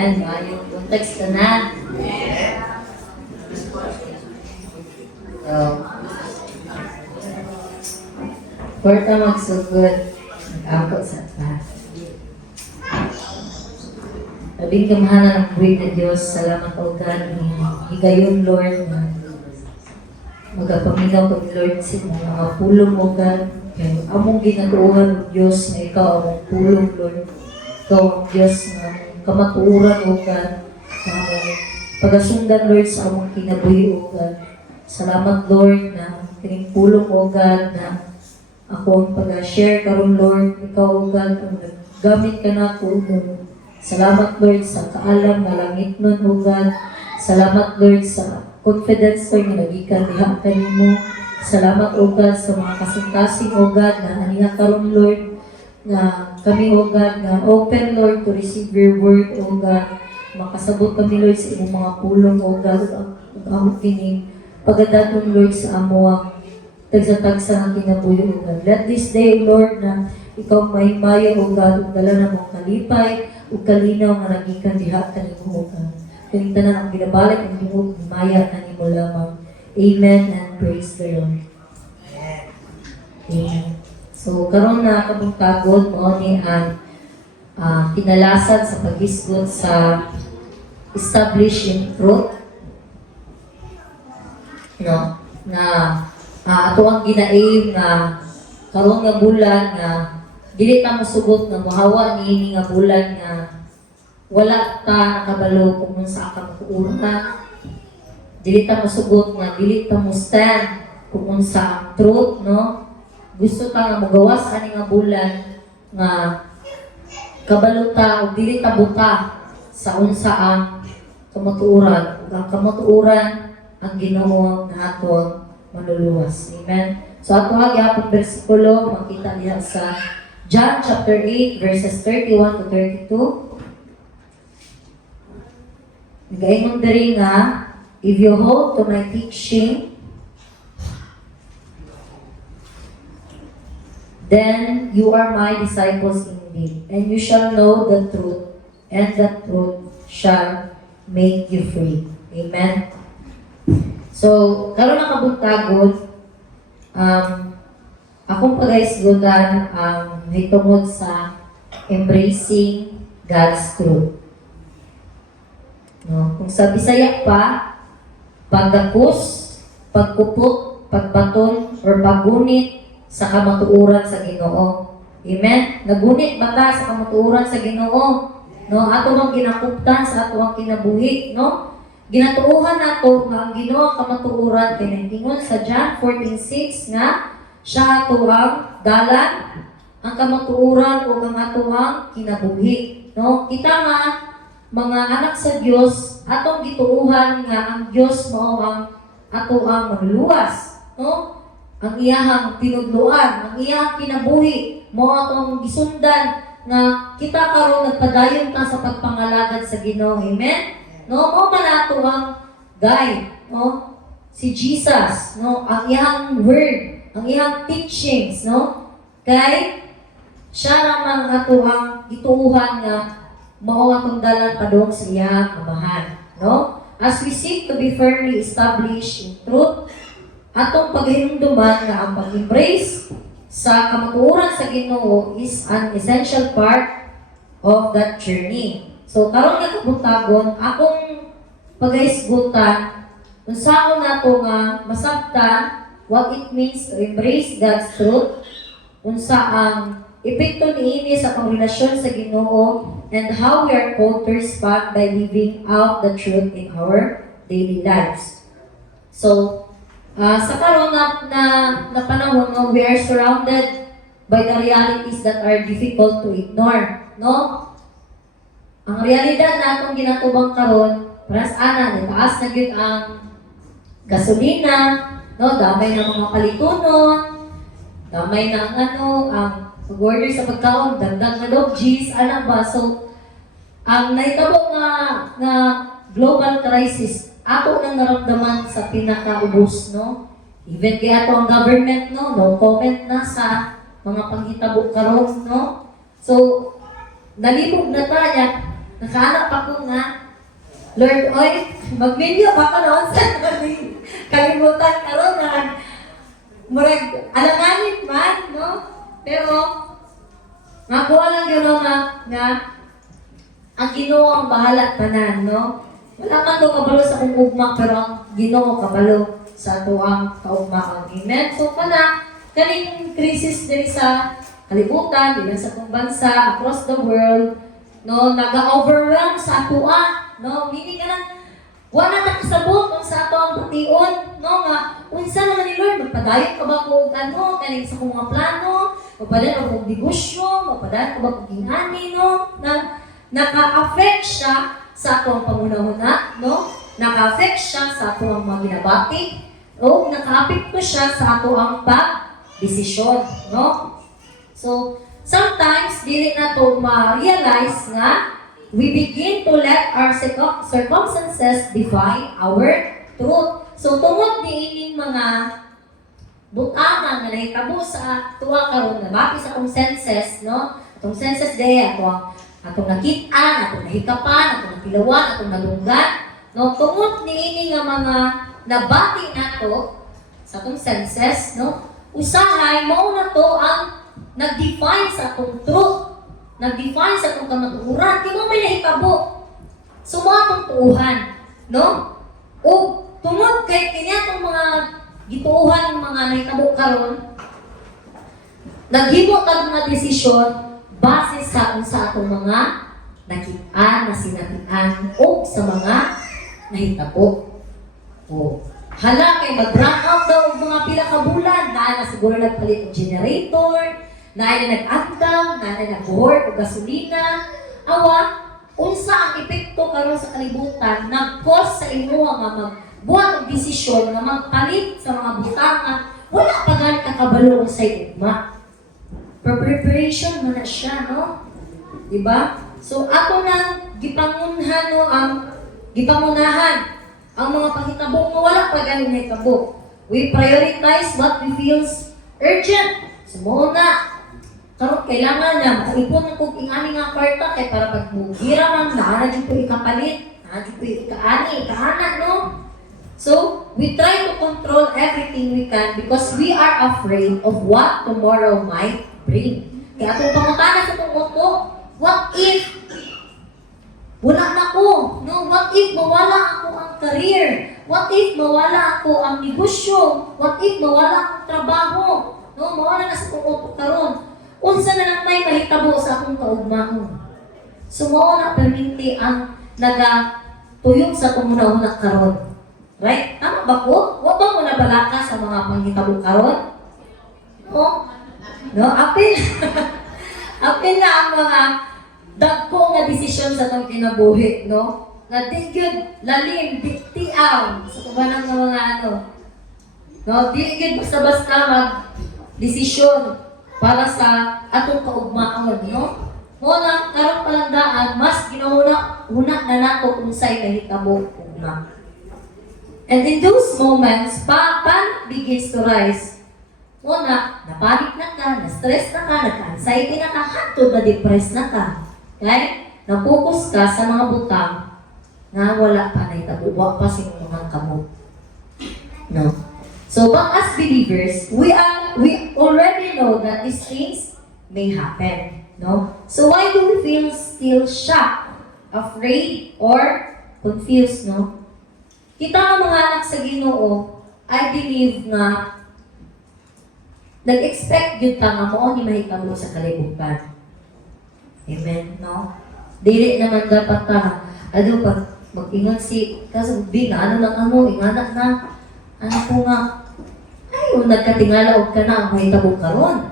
Amen. Yung text ka na. So, Porta magsugod. Ako sa taas. Labing kamahalan ng buhay na Diyos. Salamat o God. Higayon, Lord. Magapamigaw ko ni Lord sa mga pulong o God. Among ginatuuhan ng Diyos na ikaw among pulong, Lord. Ikaw ang Diyos na kamatuuran o God. Pagasundan, Lord, sa among kinabuhi o God. Salamat, Lord, na pinipulong o God na ako ang pag-share karon, Lord. Ikaw o God, ang gamit ka na ako, Lord. Salamat, Lord, sa kaalam na langit nun, O God. Salamat, Lord, sa confidence, Lord, na nagikan diha kanimo. Salamat, O God, sa mga kasing-kasing, O God, na aniha karon, Lord, na kami, O God, na open, Lord, to receive your word, O God. Makasabot kami, Lord, sa inyong mga pulong, O God, ang kining pagadaton, Lord, sa amo ang tagsa-tagsa ng kinabuhi, O God. Let this day, Lord, na ikaw may mayo, O God, ug dala na mong kalipay, ug kalinaw nga nagikan diha kanimo, O God. Kung tanan ang ginabalik ang tingog maya kanimo lamang. Amen and praise the Lord. Amen. So karon na kabong tagod mo ni ang kinalasan sa paghisgot sa establishing truth. No, na ato ang gina-aim na karon nga bulan nga dili ta mosugot nga mohawa niini nga bulan nga wala ta nakabalo kung sa ka makuura. Dili ta mosugot nga dili ta mo stand kung sa ang truth, no? Gusto ta nga mogawas ani nga bulan nga kabalo ta o dili ta buta sa unsa ang kamatuoran. Ug ang kamatuoran ang Ginoo nga aton manluluwas. Amen. So ato gyapon bersikulo makita diha sa John chapter 8 verses 31 to 32. Nagaingon diri nga, if you hold to my teaching, then you are my disciples indeed, and you shall know the truth, and the truth shall make you free. Amen. So, karon na kabuntagod, akong pag-aisgutan ang hitungod sa embracing God's truth. No? Kung sa Bisaya pa, pagdakos, pagkupot, pagbaton, or paggunit sa kamatuoran sa Ginoo. Amen? Nagunit ba ta sa kamatuoran sa Ginoo? No? Ato ang ginakuptan sa ato ang kinabuhi. No? Ginatuuhan nato nga ang Ginoo ang kamatuoran kay nagtingon sa John 14:6 nga siya ato ang dalan, ang kamatuoran o ang ato ang kinabuhi. No? Kita nga mga anak sa Dios, atong gituuhan nga ang Dios mao ang ato ang manluluwas, no? Ang iyahang tinudloan, ang iyahang kinabuhi, mao atong gisundan nga kita karon nagpadayon ta sa pagpangalagad sa Ginoo. Amen. No, mao man ato ang guide, no? Si Jesus, no? Ang iyang word, ang iyang teachings, no? Kay siya ramang ato ang gituuhan nga mao atong dalan padung sa iyang amahan, no? As we seek to be firmly established in truth, atong paghinumduman nga ang pag-embrace sa kamatuoran sa Ginoo is an essential part of that journey. So karon nga kabuntagon, akong pag-aisgutan unsaon nato nga masabtan what it means to embrace God's truth, unsa ang epekto niini sa pangrelasyon sa Ginoo, and how we are called to respond by living out the truth in our daily lives. So, sa karon na panahon, no, we are surrounded by the realities that are difficult to ignore, no? Ang realidad na atong ginatubang karon, paras ana, taas na gyud ang gasolina, no? Damay na mga kalitunon, damay na ang pag-order sa pagkaon, dagdag na doggies, ano ba? So, ang nahitabo nga global crisis, ato nang naramdaman sa pinakaubos, no? Even kaya ato ang government, no comment na sa mga panghitabo karon, no? So, nalibog na tayo Nakahanap ako nga, Lord, oy, mag-video pa ko noon sa kalimutan ka ron na murag, alanganit man, no? Pero, makuha lang yun nga ang Ginoo ang bahala tanan, no? Wala man to kabalo sa kong ugma, pero ang Ginoo kabalo sa ato ang kaugmaon. Amen? So, kaning krisis din sa kalibutan, din sa itong bansa, across the world, no, naga-overwhelm sa atua, no, meaning ka lang, wala na kasabot ang sa ato ang pation, no, nga, unsa naman ni Lord, magpadayon ka ba kung ano, kaning sa kong mga plano, magpadayon ka kong negosyo, magpadayon ka ba kong ginani, no, na naka-affect siya sa ato ang pangunahuna, no, naka-affect siya sa ato ang mga ginabati, o naka-affect siya sa ato ang pag-desisyon, no. So, sometimes, dili na to ma-realize nga, we begin to let our circumstances define our truth. So, tungod ni ining mga butangan na nahitabo sa tuwa karon na baki sa atong senses, no? Atong senses day, atong nakit-an, atong nahikapan, atong nakilawan, atong nalunggan, no? Tungod ni ining nga mga nabati nato sa atong senses, no? Usahay, mao na to ang nag-define sa atong truth, nag-define sa atong kamatuoran, di mo may nahitabo. So, mga atong tuuhan, no? O, tungod kay kanya itong mga gituuhan ng mga nahitabo karon, naghimo tag mga desisyon base sa atong mga nakitaan, nasinatian, o sa mga nahitabo. O, hala kay mag-brown out daw mga pila ka bulan, na siguro nagpalit ng generator, na nag-andam, na nag-hoard o gasolina, awa, unsa ang epekto karon sa kalibutan, nag-cause sa imo nga magbuhat og desisyon nga magpalit sa mga butanga, wala pa gani kakabalo sa ugma. Preparation man na siya, no? Diba? So, ato nang gipangunahan, no, gipangunahan ang mga panghitabo nga wala pa gani nahitabo. We prioritize what we feels urgent. So, na, karon kailangan na makaipon ng kung ingani nga kwarta kay para pag mugira man na dito po ikapalit, na dito po ikaani, ikahana, no? So, we try to control everything we can because we are afraid of what tomorrow might bring. Kaya atong pangutana sa itong moto, what if wala na ko, no? What if mawala ako ang career? What if mawala ako ang negosyo? What if mawala akong trabaho? No, mawala na sa itong karon. Unsa na lang may mahitabo sa akong kaugmaon. Sumuo na perminti ang nagatuyong sa kumunahon karon. Right? Tama ba ko? Wa ba mo nabalaka sa mga panghitabo karon? No? No? Apil. Apil na ang mga dagko nga desisyon sa itong kinabuhi, no? Nga di gyud lalim, diktiaw sa kubanang nga mga ano. No? Di gyud basta-basta mag-desisyon para sa atong kaugmaon, no? Muna, karong palandaan, mas ginahuna na nato kung sa'y nahitabo ugma. And in those moments, panic begins to rise. Muna, napanik na ka, na-stress na ka, nagka-anxiety na ka, hantod na depressed na ka. Okay? Na-focus ka sa mga butang na wala pa nahitabo, wa pa sinumungan ka mo. No? So, but as believers, we already know that these things may happen, no? So why do we feel still shocked, afraid, or confused, no? Kita nga mga anak sa Ginoo, I believe na nag-expect yun ta nga mo ni mahitabo sa kalibutan. Amen, no? Dili naman dapat ta, pag mag-ingat kasi ano lang inganak na, ano po nga, ay, nagkatingala og ka na ang mahitabo karon.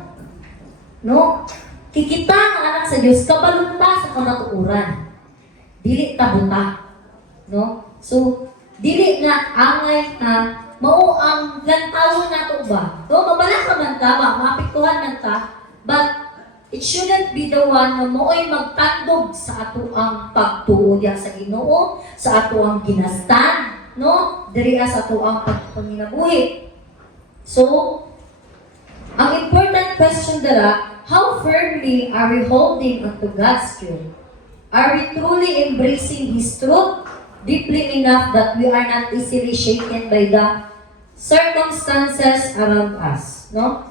No? Kikita ang anak sa Diyos, kabalon ta sa kamatuoran. Dili ta buta. No? So, dili na angay na mao ang lantawon nato ba? No, mabala ka man ta, maapektuhan man ta, but it shouldn't be the one na mo'y magtandog sa ato ang pagtuo diya sa Ginoo, sa ato ang ginastan, no? Diri sa ato ang pagpanginabuhi. So, ang important question dara, how firmly are we holding onto God's truth? Are we truly embracing His truth deeply enough that we are not easily shaken by the circumstances around us? No?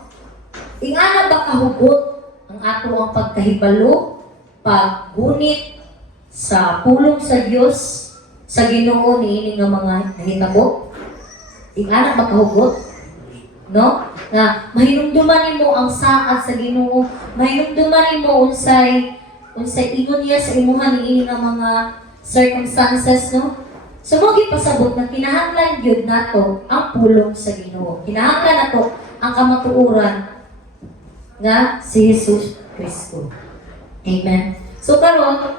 Ingana ba kahugot ang ato ang pagkahibalo, paggunit sa pulong sa Dios, sa Ginoo niini nga mga nahitabo? Ingana ba kahugot? No? Na mahinumduman nimo ang saad sa Ginoo, mahinumduman nimo unsay ingon niya sa imuha niini nga mga circumstances, no? So mo gipasabot na kinahanglan gyud nato ang pulong sa Ginoo. Kinahanglan nato ang kamatuoran nga si Jesus Kristo. Amen. So karon,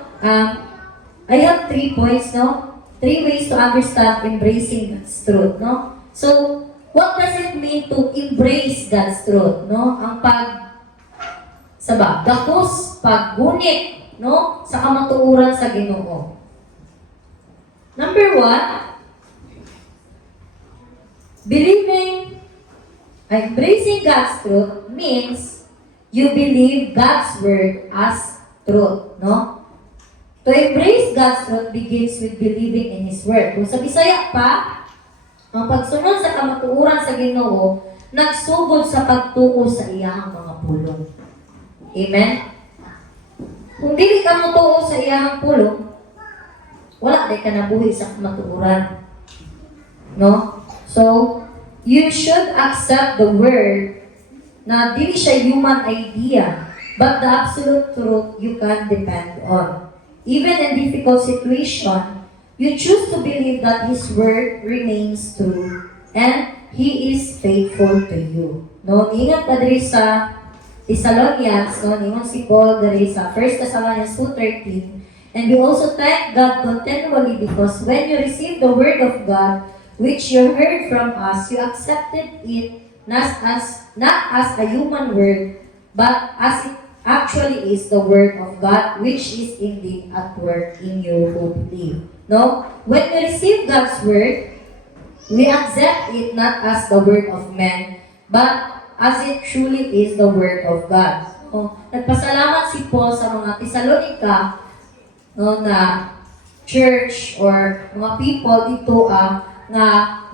I have 3 points, no? 3 ways to understand embracing God's truth, no? So, what does it mean to embrace God's truth, no? Ang dakos, paggunit, no? Sa kamatuoran sa Ginoo. Number 1, embracing God's truth means you believe God's word as truth, no? To embrace God's truth begins with believing in His word. Kung sa Bisaya pa, ang pagsunod sa kamatuoran sa Ginoo nagsugod sa pagtuo sa iyahang mga pulong. Amen? Kung dili ka motuo sa iyahang pulong, wala day ka nabuhi sa kamatuoran. No? So, you should accept the word na dili siya human idea, but the absolute truth you can depend on. Even in difficult situation, you choose to believe that His word remains true and He is faithful to you. No, ingat pa diri sa Thessalonians, no, ingon si Paul diri sa 1 Thessalonians 2:13, and we also thank God continually because when you received the word of God, which you heard from us, you accepted it not as a human word, but as it actually is the word of God, which is indeed at work in you who believe. No? When we receive God's word, we accept it not as the word of man, but as it truly is the word of God. No? Nagpasalamat si Paul sa mga Thessalonica, no, na church or mga people dito na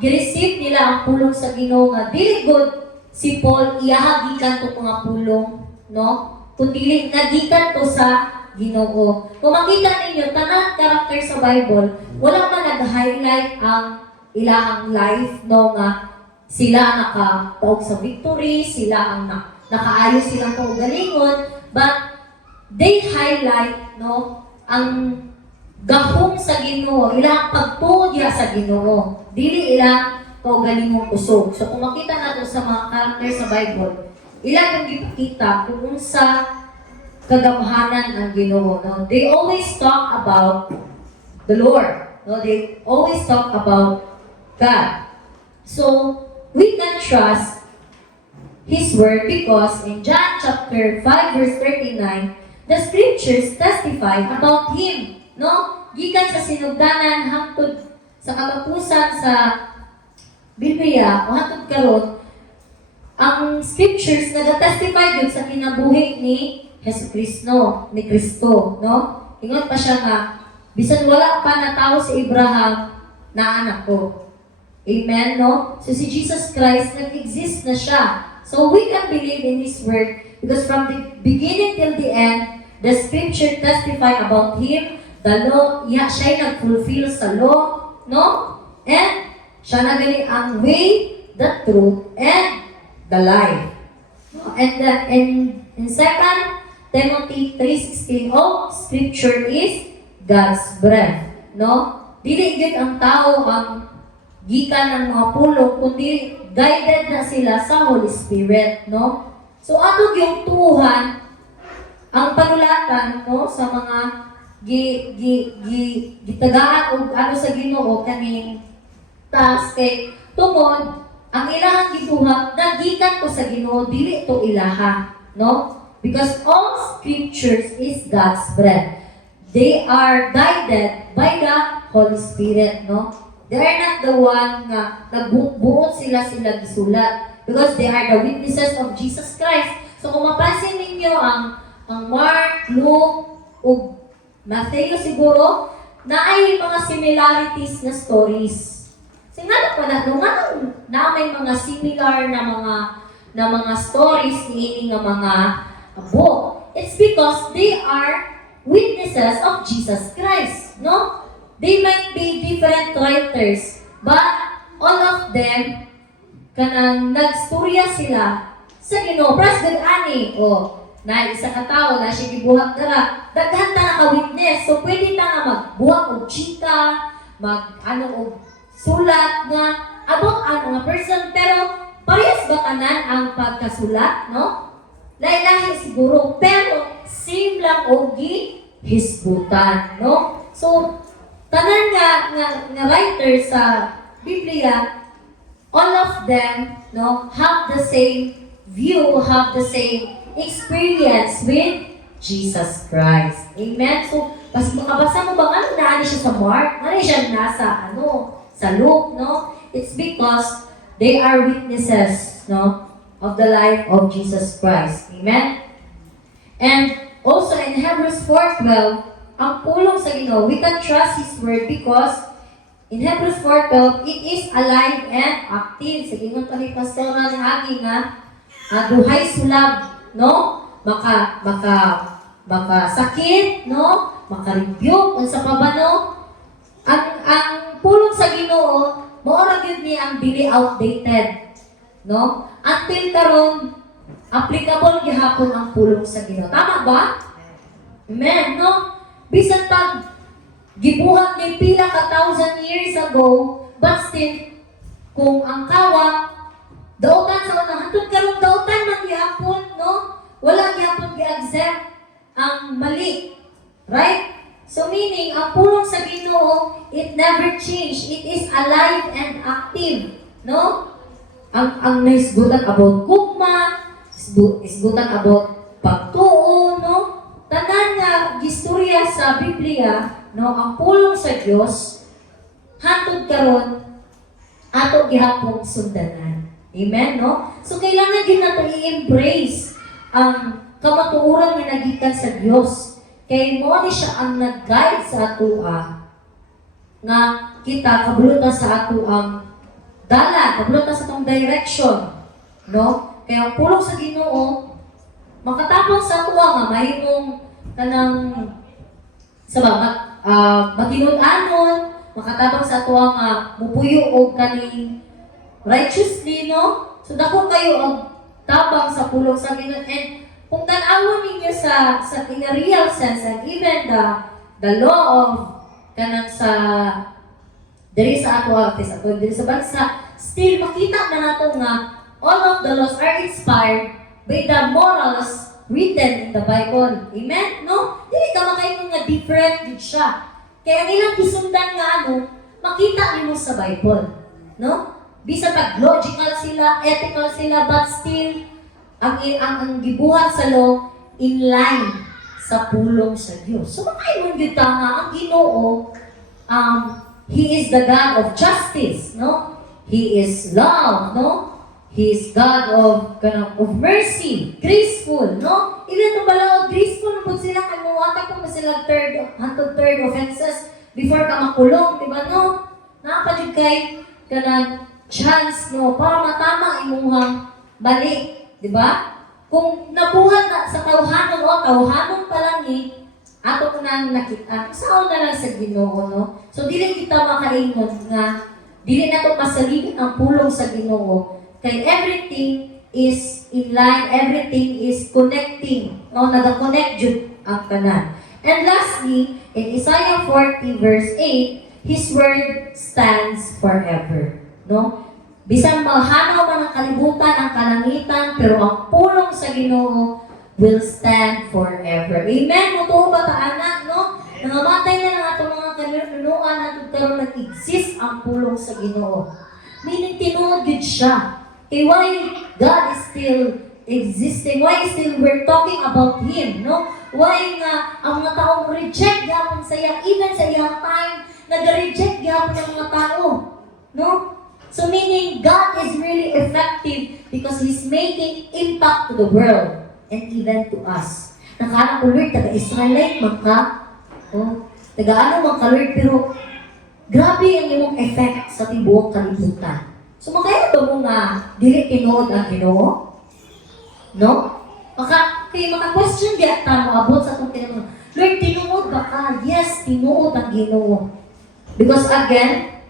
gi-receive nila ang pulong sa Ginoo nga dili gud si Paul iyahagikan to mga pulong, no? Kundi nagikan to sa Ginoo. Kung makita ninyo, tanang karakter sa Bible, wala man nag-highlight ang ilahang life, no, nga sila nakataog sa victory, sila ang nakaayos silang kaugalingon, but they highlight, no, ang gahong sa Ginoo, ilang pagtuo diha sa Ginoo, dili ilang kaugalingong kusog. So kung makita nato sa mga karakter sa Bible, ilang yung ipakita kung sa kagamhanan ang Ginoo. No? They always talk about the Lord. No? They always talk about God. So, we can trust His word because in John chapter 5 verse 39, the scriptures testify about Him. No? Gikan sa sinugdanan hangtod sa katapusan sa Biblia o hangtod karon, ang scriptures nag-testify dun sa kinabuhi ni Jesucristo, ni Kristo, no? Ingon pa siya nga, bisan wala pa na tao si Abraham, na anak ko. Amen, no? So si Jesus Christ, nag-exist na siya. So we can believe in His word because from the beginning till the end, the scripture testify about Him, the law, siya'y nag-fulfill sa law, no? And siya na galing ang way, the truth, and the life. And in 2 Timothy 3:16, all scripture is God's breath. No? Dili gid ang tao ang gikan ng mga pulong, kundi guided na sila sa Holy Spirit. No? So ato yung tuhan ang panulatan, no, sa mga gitagaan og ano sa Ginoo kaning task kay tungod ang ilahang gibuhat nagikan ko sa Ginoo, dili to ilaha, no? Because all scriptures is God's breath. They are guided by the Holy Spirit, no? They are not the one nga nagbuot sila gisulat because they are the witnesses of Jesus Christ. So kung mapansin ninyo ang Mark, Luke, ug Matthew siguro, na ay mga similarities na stories. Singano pa na may mga similar na mga stories ni nga mga book. It's because they are witnesses of Jesus Christ, no? They might be different writers, but all of them kanang nagstorya sila sa Ginoo. Pras gud ani na isa ka tawo na siya gibuhat dara, daghan ta naka-witness. So pwede ta nga magbuhat og chika, og sulat nga about nga person, pero parehas ba tanan ang pagkasulat, no? Lahi-lahi siguro, pero same lang og hisgutan, no? So tanan nga writer sa Biblia, all of them, no, have the same view, have the same experience with Jesus Christ. Amen? So, makabasa mo ba nga naani siya sa Mark? Naani siya nasa, sa Luke, no? It's because they are witnesses, no, of the life of Jesus Christ. Amen? And also in Hebrews 4:12, ang pulong sa Ginoo, we can trust His word because in Hebrews 4:12, it is alive and active. Sa gingon pa ni Pastor na hagi nga, duhay sulab, no? Maka sakit, no? Maka-rebuke, unsa pa ba, no? Ang pulong sa Ginoo, maora gyud ni ang dili outdated, no? Until karon, applicable gihapon ang pulong sa Ginoo. Tama ba? Amen, no? Bisan pag gibuhat ni pila ka 1,000 years ago, but still, kung ang kawak, dautan sa unang hantod karong dautan man gihapon, no? Wala gihapon gi-accept ang mali. Right? So meaning, ang pulong sa Ginoo, it never change. It is alive and active, no? Ang naisgutan about gugma, isgutan about pagtuo, no? Tanan nga gistorya sa Biblia, no, ang pulong sa Dios hantod karon ato gihapon sundanan. Amen, no? So kailangan din nato i-embrace ang kamatuoran nga nagikan sa Dios. Kay mo ni siya ang nag-guide sa atoa nga kita kabulutan sa ato ang dala, kabulutan sa atong direction, no? Kaya ang pulong sa Ginoo makatapos sa atoa nga mahimong kanang matinud-anon, makatabang sa atoa nga mupuyo og kaning righteously, no? So dako kayo ang tabang sa pulong sa Ginoo. And kung tan-awon ninyo sa in a real sense, and even the law of kanang sa diri sa ato artist, ato diri sa bansa, still makita na nato nga all of the laws are inspired by the morals written in the Bible. Amen? No? Dili ka makaingon nga different gid siya. Kaya ang ilang gisundan nga makita nimo sa Bible. No? Bisa pag logical sila, ethical sila, but still ang gibuhat sa law in line sa pulong sa Dios. So makaingon gyud ta nga ang Ginoo, He is the God of justice, no? He is love, no? He is God of mercy, graceful, no? Even kung bala graceful po sila, kay muwata po sila third offenses before ka makulong, di ba, no? Nakapajud kay kanang chance, no? Para matama imuhang balik, di ba? Kung nabuhat na sa tawhanon pa lang ato ko na nakita, saan na lang sa Ginoo, no? So, dili kita makaingon nga, dili na ito masaligin ang pulong sa Ginoo. Kay everything is in line, everything is connecting. No, nag-connect jud ang kanan. And lastly, in Isaiah 40 verse 8, His word stands forever. No? Bisan mahanaw man ang kalibutan, ang kalangitan, pero ang pulong sa Ginoo will stand forever. Amen? Mutuo ba ta, anak, no? Nangamatay na lang ato mga kanunuan at karon nag-exist ang pulong sa Ginoo. Meaning tinuod gid siya. Okay, why God is still existing? Why still we're talking about Him, no? Why nga ang mga taong reject gapon sa iya, even sa iyang time, nag-reject gapon ng mga tao, no? So meaning God is really effective because He's making impact to the world and even to us. Nakala ko, Lord, taga-Israelite, Oh, taga-ano mang ka-Lord, pero grabe ang imong effect sa tibuok kalibutan. So, makaya ba mo nga, dili tinuod ang Ginoo? No? Maka-question di at abot sa itong tinanong, Lord, tinuod ba ka? Yes, tinuod ang Ginoo. Because again,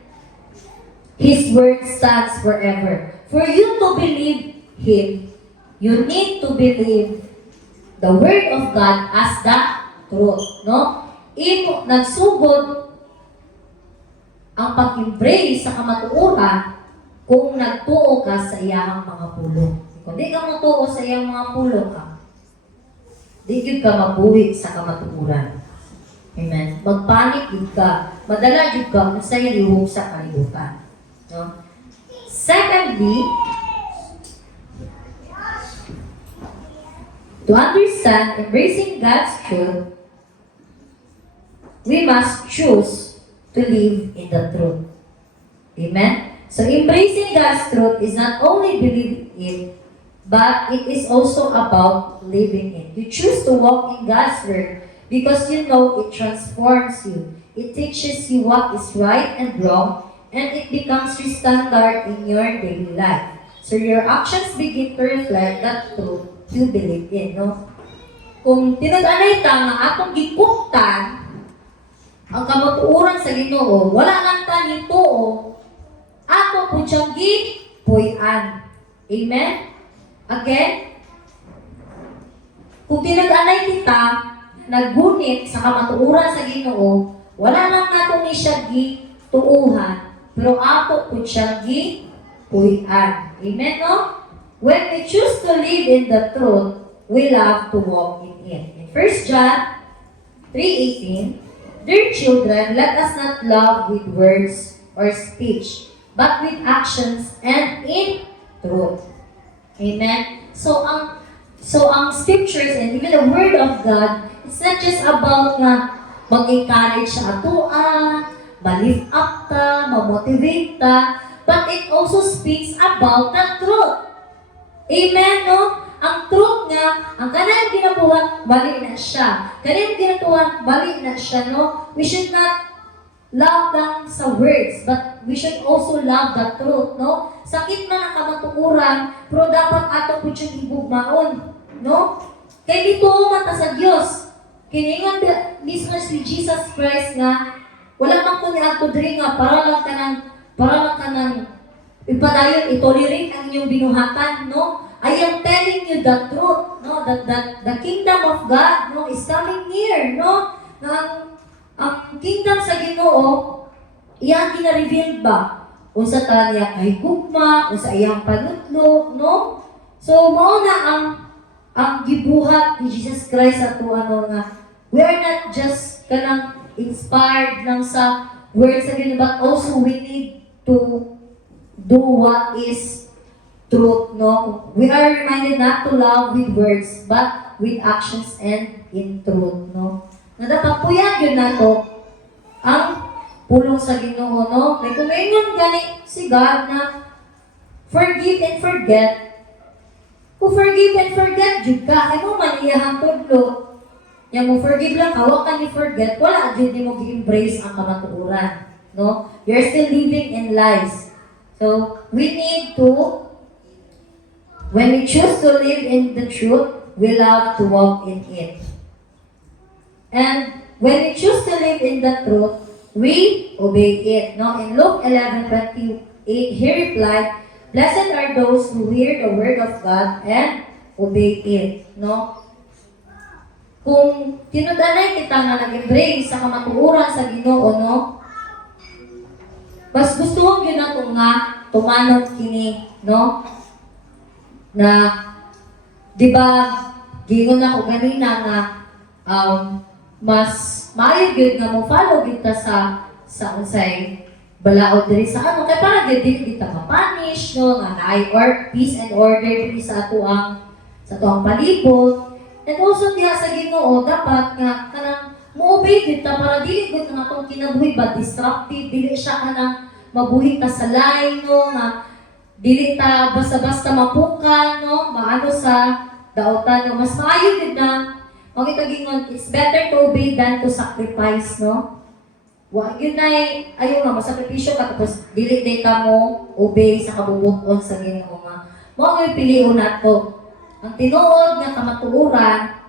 His word stands forever. For you to believe Him, you need to believe the word of God as the truth. No? Nagsugod ang pag-embrace sa kamatuoran kung nagtuo ka sa iyang mga pulong. Kung di ka matuo sa iyang mga pulong di ka mabuhi sa kamatuoran. Amen. Magpanik yun ka. Madala yun ka kung sa'yo liwog sa kalibutan. No? Secondly, to understand embracing God's truth, we must choose to live in the truth. Amen? So embracing God's truth is not only believing it, but it is also about living it. You choose to walk in God's word because you know it transforms you. It teaches you what is right and wrong, and it becomes your standard in your daily life. So your actions begin to reflect that truth you believe in. No? Kung tinag-anay ka nga atong gikuktan ang kamatuoran sa Ginoo, wala lang ta nito ato po siyang gipuy-an. Amen? Again, kung tinag-anay kita, naggunit sa kamatuoran sa Ginoo, wala lang nato ni siya gituuhan, pero ato po siyang gipuy-an. Amen, no? When we choose to live in the truth, we love to walk in it. In 1 John 3:18, dear children, let us not love with words or speech, but with actions and in truth. Amen? So ang scriptures and even the word of God, it's not just about nga mag-encourage sa atoa, ma-lift up ta, ma-motivate ta, but it also speaks about the truth. Amen, no? Ang truth nga, ang kanang ginabuhat, bali na siya. Kanang ginatuhan, bali na siya, no? We should not love lang sa words, but we should also love the truth, no? Sakit man ang kamatukuran, pero dapat ato po siyang ibugmaon, no? Kaya dito man ta sa Diyos. Kiningon mismo si Jesus Christ nga, wala man ko ni ato diri nga, para lang ka nang ipadayon, itolerate ang inyong binuhatan, no? I am telling you the truth, no? That the kingdom of God, no, is coming near, no? Ang kingdom sa Ginoo, iyang gina-reveal ba? Unsa ta niya kay gugma, unsa iyang panutlo, no? So mao na ang gibuhat ni Jesus Christ ato nga, we are not just kanang inspired lang sa words sa Ginoo, but also we need to do what is truth, no? We are reminded not to love with words, but with actions and in truth, no? Na dapat po yan yun na to, ang pulong sa Ginoo, no? May kumaingon gani si God na forgive and forget. Kung forgive and forget, jud ka, ay mo man iyahang tudlo. Yan mo forgive lang, hawak ka ni forget, wala jud ni mo gi-embrace ang kamatuoran, no? You're still living in lies. So, we need to, when we choose to live in the truth, we love to walk in it. And when we choose to live in the truth, we obey it. No? In Luke 11:28, he replied, blessed are those who hear the word of God and obey it. No? Kung tinudanay kita nga nag-embrace sa kamatuoran sa Ginoo, no? Mas gusto mong yun na nga tumanong kini, no? Na, di ba, gingon ako ganina nga, mas maayo gyud nga mo follow kita sa unsay balaod diri sa ano kay para gyud dili kita ma-punish, no, nga naay or peace and order diri sa atuang palibot. And also diha sa Ginoo dapat nga kanang mo-obey kita para dili gyud nga atong kinabuhi ba disruptive, dili siya kanang mabuhi ka sa line, no, nga dili ta basta-basta mapukan, no, maano sa daotan, no, mas maayo gyud na Okay, kagingon, it's better to obey than to sacrifice, no? Yun ay, ayaw nga, masakripisyo ka, tapos dili ka mo obey sa kabubuton sa Ginoo nga. Mo ang pilion nato. Ang tinuod nga kamatuoran,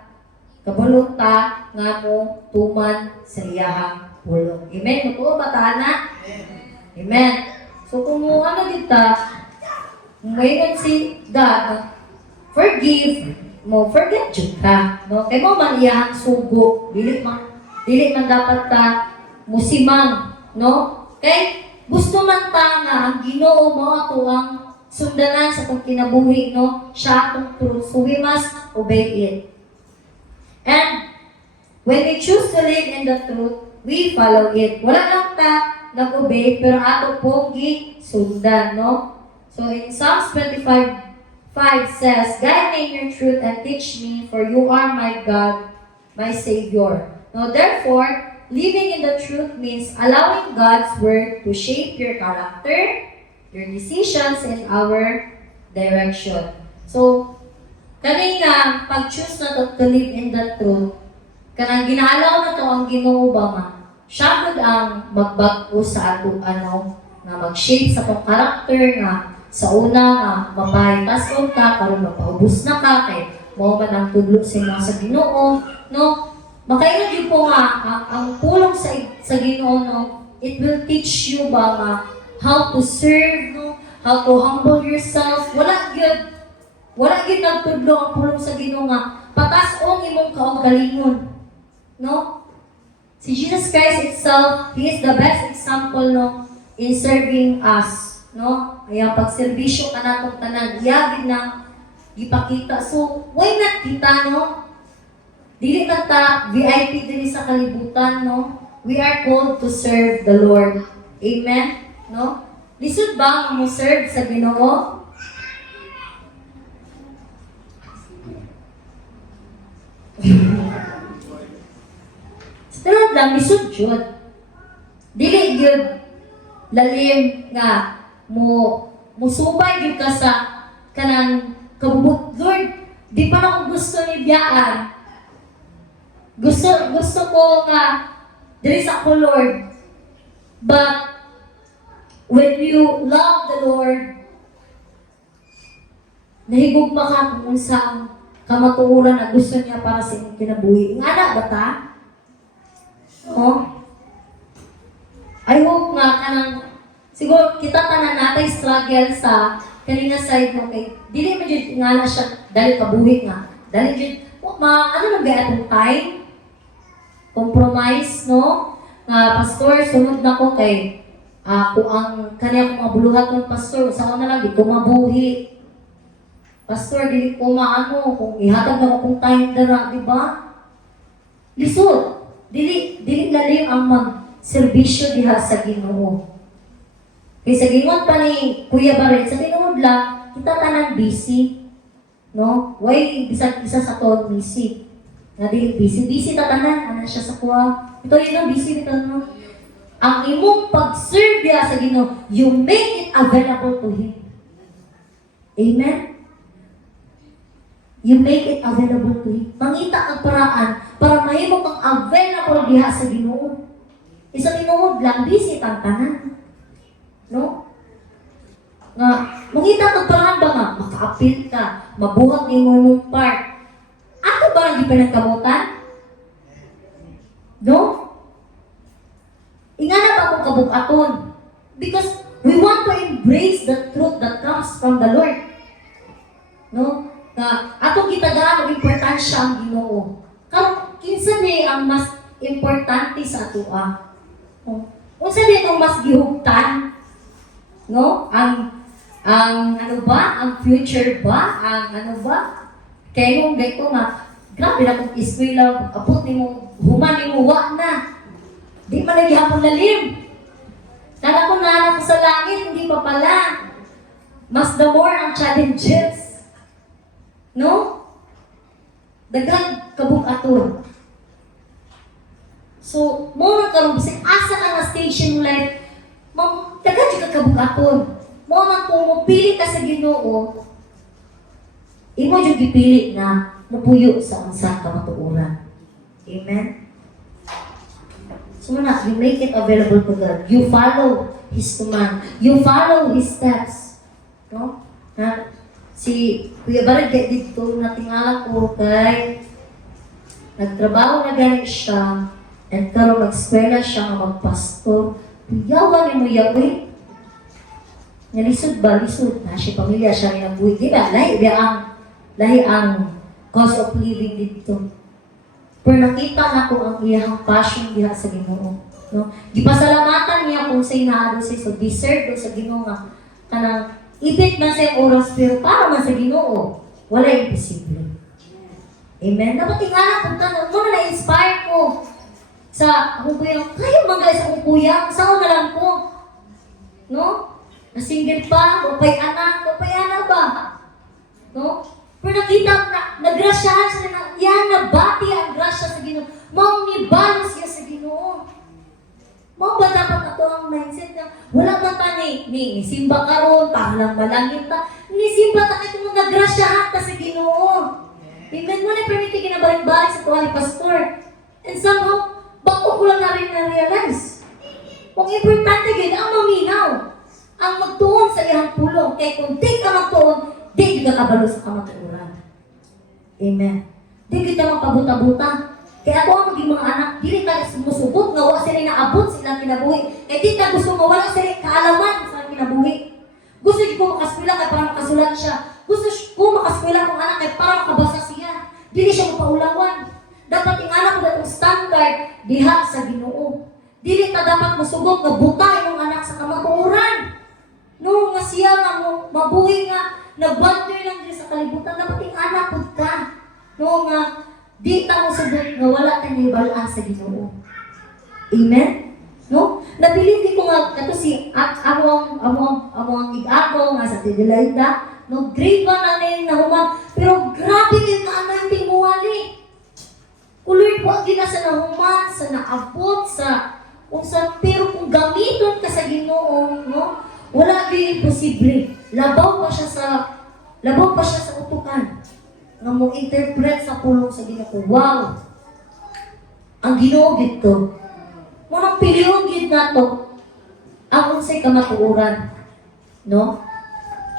kabuluta nga mo tuman sa iyahang pulong. Amen? Mutuo ba ta na? Amen. So kung ano kita, ngayon si God, forgive mo, forget jud ka. No? Kay mo man iyahang sugo, dili man dapat ka musimang, no? Kay gusto man ta nga ang Ginoo mo ato ang sundanan sa atong kinabuhi, no? Siya atong truth. So we must obey it. And when we choose to live in the truth, we follow it. Wala lang ta nag-obey, pero ato pong gisundan, no? So in Psalms 25:5 says, "Guide me in your truth and teach me, for you are my God, my Savior." Now therefore, living in the truth means allowing God's word to shape your character, your decisions, and our direction. So, kanina, pag-choose na to live in the truth, kanang ginaalaw na to ang Ginoo ba man, siya gud ang magbago sa ato, na mag-shape sa tong character nga, sa una nga, mapahipason ka, karon mapaubos na ka, kay mo man ang tudlo sa Ginoo, no? Makaingon din po nga, ang pulong sa Ginoo, no, it will teach you ba nga how to serve, no, how to humble yourself. Wala yun nagtudlo ang pulong sa Ginoo nga, patas-ong imong kaugalingon. No? Si Jesus Christ itself, He is the best example, no, in serving us. No? Kaya pagserbisyo ka natong tanan, iyagin na gipakita. So, why not kita, no? Dili na ta VIP dili sa kalibutan, no? We are called to serve the Lord. Amen? No? Lisod ba ang mo serve sa Ginoo? Sterod lang, lisod jud. Dili gyud lalim nga musubay gyud ka sa kanang kabubot. Lord, di pa na ko gusto ni biyaan. Gusto ko nga diri sa ako, Lord. But when you love the Lord, nahigugma ka kung saan kamatuoran na gusto niya para sa inyong kinabuhi. Ingana ba ta? No? I hope nga kanang siguro kita tanan natay struggle sa kanina side mo kay dili man jud ingana siya dali kabuhi nga. Dali jud ano lang gaya atong time? Compromise, no? Nga pastor sunod na ko kay ako ang kaniya kong mabuluhat ng pastor, sa na lang, di ko mabuhi. Pastor, di ko maano, kung ihatag na akong time dara, di ba? Lisod, dili lalim ang mag-serbisyo diha sa Ginoo. Kaya sa gingon pa ni Kuya Barret, sa tinuod lang, kita tanan busy. No? Why bisag isa sa to busy? Nga di busy tatanan, ano siya sa kuha. Ito yun ang busy nito, no? Ang imong pag-serve sa Ginoo, you make it available to Him. Amen? You make it available to Him. Mangita ang paraan para mahimo kang available diha sa Ginoo. Isa tinuod lang, busy tantanan. No? Nga, mangita kang paraan ba nga? Maka-appeal ka, mabuhat ni mo yung part. Ato ba ang ipinagkamutan? No? Ingana ba akong kabukaton? Because we want to embrace the truth that comes from the Lord. No? Na atong gitagaan ang importansya ang Ginoo. Karon kinsa ni ang mas importante sa atoa? Unsa ni itong mas gihugtan? No? Ang ano ba? Ang future ba? Ang ano ba? Kaya yung dito nga, grabe na kung eskwela, abot ni mo, human ni mo, wa na. Di pa naghihapon lalim. Kala ko na sa langit, hindi pa pala. Mas the more ang challenges. No? Dagang kabukaton. So, mo na karon bisag asa ka na station life, dagang ka kabukaton. Mo na kung mupili ka sa Ginoo, imo jud gipili na. mupuyo sa unsa ka matuoran. Amen? So na, you make it available to God. You follow His command. You follow His steps. No? Na, si Kuya Barag dito natingala ko kay nagtrabaho na gani siya and karon mag-eskwela siya nga magpastor. Yawa ni mo yawi. Nalisod ba? Lisod. Na siya pamilya siya ni nabuhi. Di ba? Lahi ang cost of living dito. Pero nakita na ko ang iyang passion diha sa Ginoo. No? Gipasalamatan niya kung sa inaado siya. So, deserve do sa Ginoo nga. Kanang, ipit man sa oras, pero para man sa Ginoo, wala imposible. Amen? Dapat tingala kung tanong mo na-inspire ko sa akong kuya. Kayo mga sa akong kuya, saan na lang ko? No? Nasinggit pa, kapay anak ba? No? Pero nakita, nagrasyahan siya na, yan, nabati ang grasya sa Ginoo. Mao ni balos siya sa Ginoo. Mao ba dapat na to ang mindset na, wala man ta ni simba karon para lang malangit ta. Ni simba ta kay kung nagrasyahan ta sa Ginoo. Amen mo na permiti kinabaling-balik sa tuwa ni pastor. And somehow, bako ko lang na rin na-realize. Kung importante gid ang maminaw, ang magtuon sa iyang pulong. Kaya kung di ka magtuon, di ka kabalo sa kamatuoran. Amen. Di kita magpabuta-buta. Kaya ako ang maging mga anak, di ka sumusubot, nga wala sila naabot silang kinabuhi. Eh di ka gusto mawala sila kaalaman sa kinabuhi. Gusto ko makaskwela kay para makasulat siya. Gusto ko makaskwela kong anak kay para makabasa siya. Dili siya mapaulawan. Dapat yung anak ko datong standard diha sa Ginoo. Dili ta dapat musubot nga buta yung anak sa kamatuoran. No, nga siya nga mo mabuhi nga nagbantoy lang din sa kalibutan, dapat yung anak po ka. No, nga di ta mo subot nga wala ta niya balaan sa Ginoo. Amen? No? Nabilin ko nga kato si among ig-ako nga sa Tidelaida, no, grade 1 na na humang, pero grabe din na anang tinguwali. Uloy po ang sa nahuman, sa naabot, sa kung sa, pero kung gamiton ka sa Ginoo, no, wala din imposible. Labaw pa siya sa utukan. Nga mo interpret sa pulong sa Ginoo. Wow! Ang Ginoo dito. Munang piliyon gid nato ang unsay kamatuoran. No?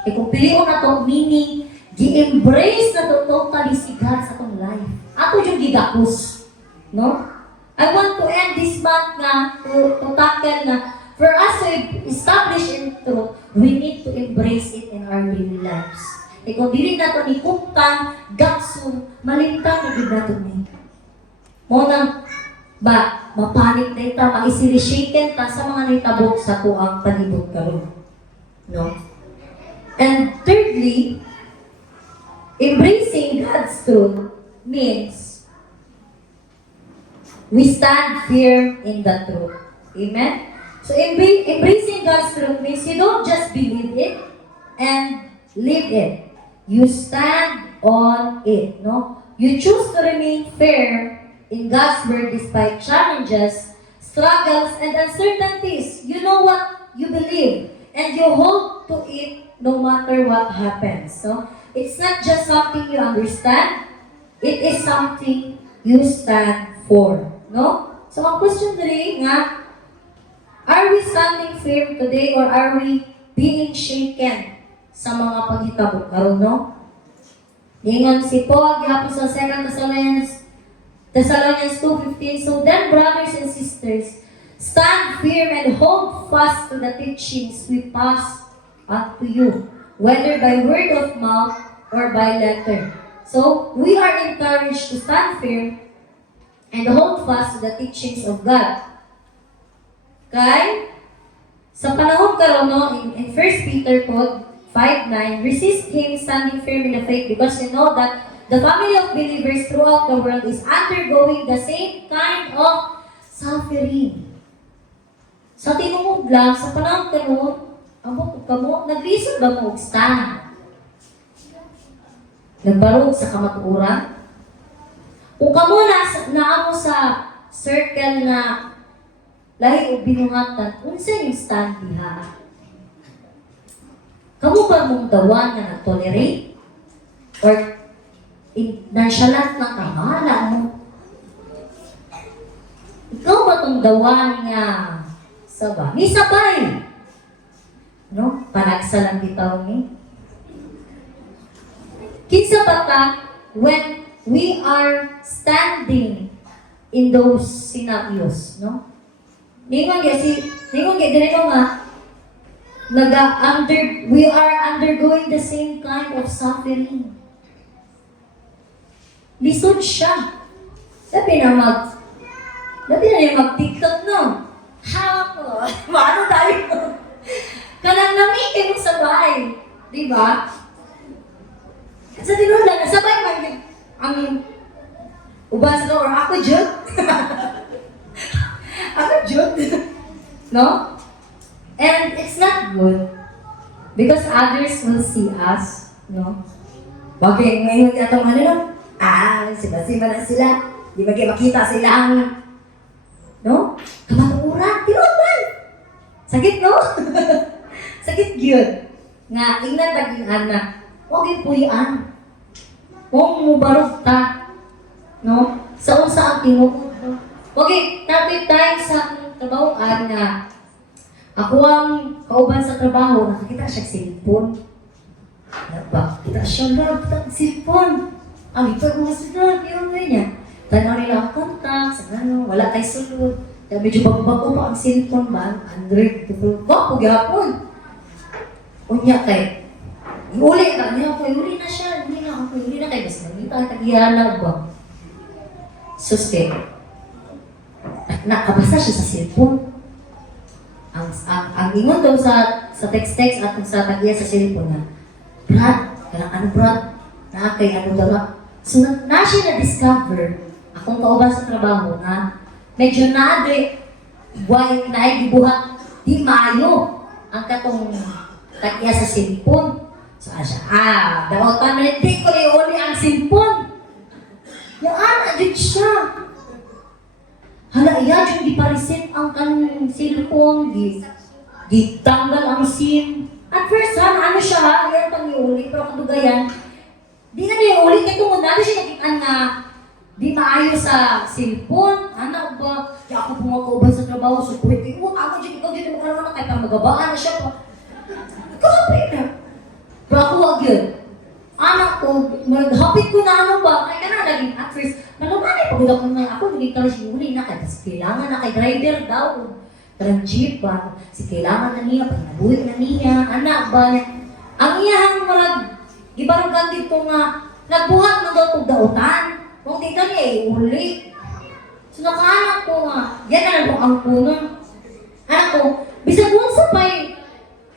E kung piliyon nato, meaning gi-embrace na to totally si God sa tong life. Ato yung gigapos. No? I want to end this month na to tackle na for us to establish in truth, we need to embrace it in our daily lives. E kung dili nato ni kuptan, gaksun, malintang na gid nato ni. Mo nang ba mapanik na ita, maisilishaken ta sa mga nitabok sa tuang palibot karon. No? And thirdly, embracing God's truth means we stand firm in the truth. Amen? So embracing God's truth means you don't just believe it and live it. You stand on it. No? You choose to remain firm in God's word despite challenges, struggles, and uncertainties. You know what you believe, and you hold to it no matter what happens. So, it's not just something you understand, it is something you stand for. No? So, ang question today nga, are we standing firm today or are we being shaken sa mga paghitabo karon, no? Ingon si Paul, gihapon sa 2 Thessalonians 2:15. So then, brothers and sisters, stand firm and hold fast to the teachings we pass on to you, whether by word of mouth or by letter. So, we are encouraged to stand firm and hold fast to the teachings of God. Kay, sa panahon karon, no, in 1 Peter 5:9, resist him standing firm in the faith because you know that the family of believers throughout the world is undergoing the same kind of suffering. Sa tinungod lang, sa panahon karon, nag-reason ba mo stand? Nagbarog sa kamatuoran? Kung kamo naamo sa circle na lahi o binungatan, unsa yung stand diha? Kamo ba mong dawan na nag-tolerate? Or nonchalant lang ka, mahala mo. Ikaw ba itong dawan nga sabay? Ni sabay! No? Panagsa lang bitaw ni. Kinsa pa ka, when we are standing in those scenarios, no? Ningon nga, we are undergoing the same kind of suffering. Lisod siya. Sabi na mag-TikTok, no? Hako! Maano tayo? Kanang namikin mo sabay. Diba? Sa tinulang, sabay man ang uban sa or ako jud. Ako jud. No? And it's not good. Because others will see us. No? Bagay, ngayon atong no? Siba-siba na sila. Di ba kayo makita sila ang no? Kamaturan, tinuban. Sakit, no? Sakit yun. Nga, ingnan taging anak. Huwag yung puyan. Huwag mo barog ta. No? Sa unsa ang tinukod. Huwag yung tapit tayo sa trabahoan na ako ang kauban sa trabaho, nakakita siya cellphone. Kita siya lang, kita cellphone. Ang ito ko sa yung niya. Tanaw nila ang contacts, wala kay sulod. Kaya medyo bago-bago pa ang cellphone ba? Android, bago gapon. Unya kay, iuli ka niya ako, iuli na siya, iuli na kay basta nita, taghihalag ba? Suste, nakabasa siya sa cellphone. Ang ingon daw sa text-text at sa taghiya sa cellphone na, Brad, Brad, kay dala. So, na siya na-discover, akong kauban sa trabaho na medyo naigibuhat, di maayo ang katong tagya sa cellphone. So, siya, dawakan na, di ko na iuli ang cellphone. Yan, dyan siya. Hala, iya, dyan di parisin ang kanong cellphone, gitanggal ang SIM. At first, ano siya, yan pang iuli, pero kadugayan, di na niya iuli, kaya tungod na siya nakitaan na di maayo sa cellphone. Anak ba, di ako pumagkauban sa trabaho, so pwede mo, ako dyan, ikaw dyan, magkano na, kahit magabaan na siya pa. Grabe na. Pero ako wag yun. Anak ko, maghapit ko na ano ba, kaya ka na laging at first, nalumanay pagod ako na ako, hindi ka rin huli na, kaya kailangan na kay driver daw. Parang jeep ba, kailangan na niya, pag nabuhi na niya, anak ba niya. Ang iyahang gibarugan dito nga, nagbuhat na daw itong dautan. Kung di ka niya, uli. So nakaanak ko nga, yan na lang ang punong. Anak ko, bisag mo sa pa'y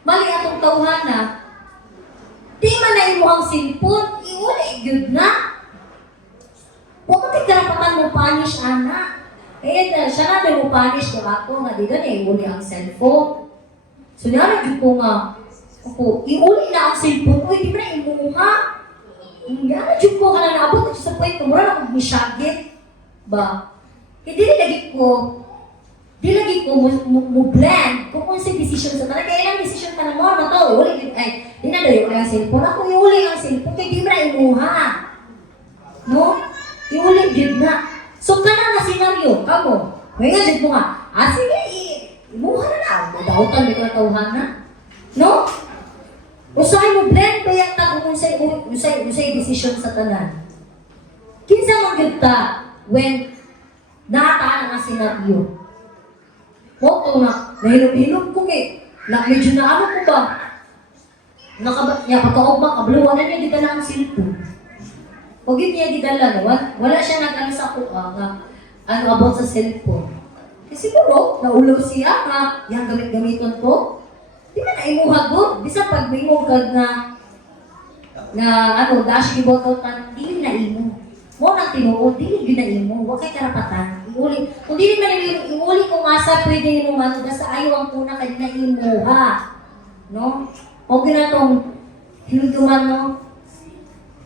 mali atong tauhan na, di man na imo ang cellphone, iuli, yun na. Huwag mo karapatan mo punish, anak. Siya na din mo punish ko ako nga, di ka niya, iuli ang cellphone. So niya ko nga, iuli na ang cellphone ko, hindi mo na imuha. Yan, dyan ko ka na naabot sa point ko, mura na mag-mishagit. Ba? Hindi lagi ko mo-blend kung sa decision sa talaga. Kaya ilang decision ka na mo, ano to, iuli, di na daw yung ang cellphone. Ako iuli ang cellphone, kaya di mo na imuha. No? Iuli, yun na. So, ka na senaryo, kamo. May nga, dyan mo nga, sige, imuha na na. Madautan, may katauhan na. No? Usahay mo blend kaya ta kung unsay decision sa tanan. Kinsa man gyud ta when nataan ang senaryo. Mo to na nahilom-hilom ko kay na medyo na ano ko ba? Niya pagkaugma kabluwa na niya gidala ang cellphone. Pag niya gidala wala siya nag-ano sa ko nga ano about sa cellphone. Kasi siguro naulaw siya nga yang gamit-gamiton ko. Di ba naimuha ko? Bisa pag may mugag na dash giboto kan, di na imo. Mo nang tinuod, di na imo. Huwag kay karapatan. Iuli. Kung di man iuli kung asa, pwede mo man, sa ayaw ang puna kay na imuha. No? O ginatong hinuduman, no?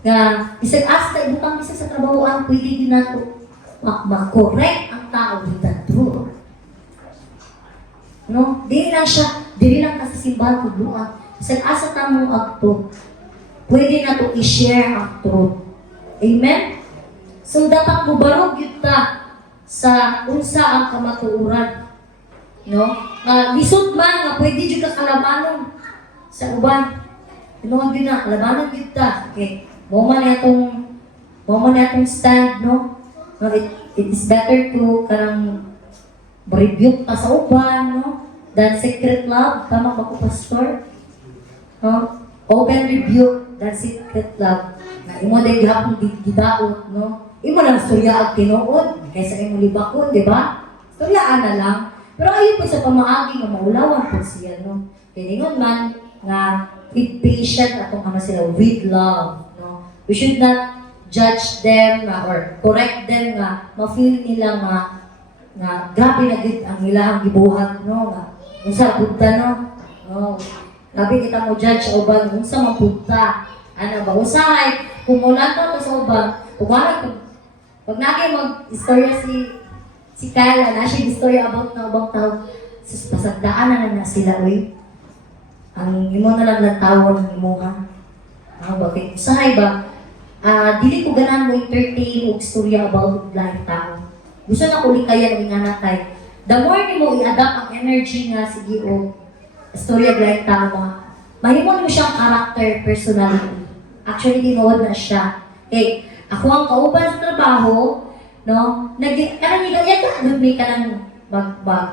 Nga, isang asta, ibutang isa sa trabahoan, pwede ginato ma-correct ang tao with the truth. No? Dili lang kasi simbahan ko buwan. Sa asa tamong akto, pwede na to i-share ang truth. Amen? So, dapat mubarog yun ta sa unsa ang kamatuuran. No? Lisod man nga pwede jud ka kalabanon sa uban. Tinuod yun na, kalabanon yun ta. Okay. Mo man atong stand, no? No, it is better to kanang rebuke ka sa uban, no? Than secret love. Tama ba ko, Pastor? No? Open rebuke than secret love. Na imo dahil gihapon gidaot, no? Imo lang storya ang tinuod, kaysa imo libakon, di ba? Storyaan na lang. Pero ayun po sa pamaagi nga maulawan po siya, no? Kaya ningon man nga with patient atong ano sila, with love, no? We should not judge them or correct them nga ma-feel nila nga grabe na gid ang ilahang gibuhat, no? Nga unsa punta, no? No. Grabe kita mo judge sa uban unsa man punta. Ano ba usahay kung mula to sa uban, pag nagay mag-istorya si Kayla, na siya istorya about na ubang tao, sus, pasagdaan na sila, uy. Ang imo na lang nagtawon ng imo, ha? Bakit? Usahay ba? Dili ko ganan mo entertain o istorya about life tao. Gusto na ko kaya ng inanatay. The more ni mo i-adapt ang energy nga, sige o, istorya life tao, mahimon mo siyang character, personality. Actually, di mo na siya. Okay, ako ang kauban sa trabaho, no? Nagmay ka ng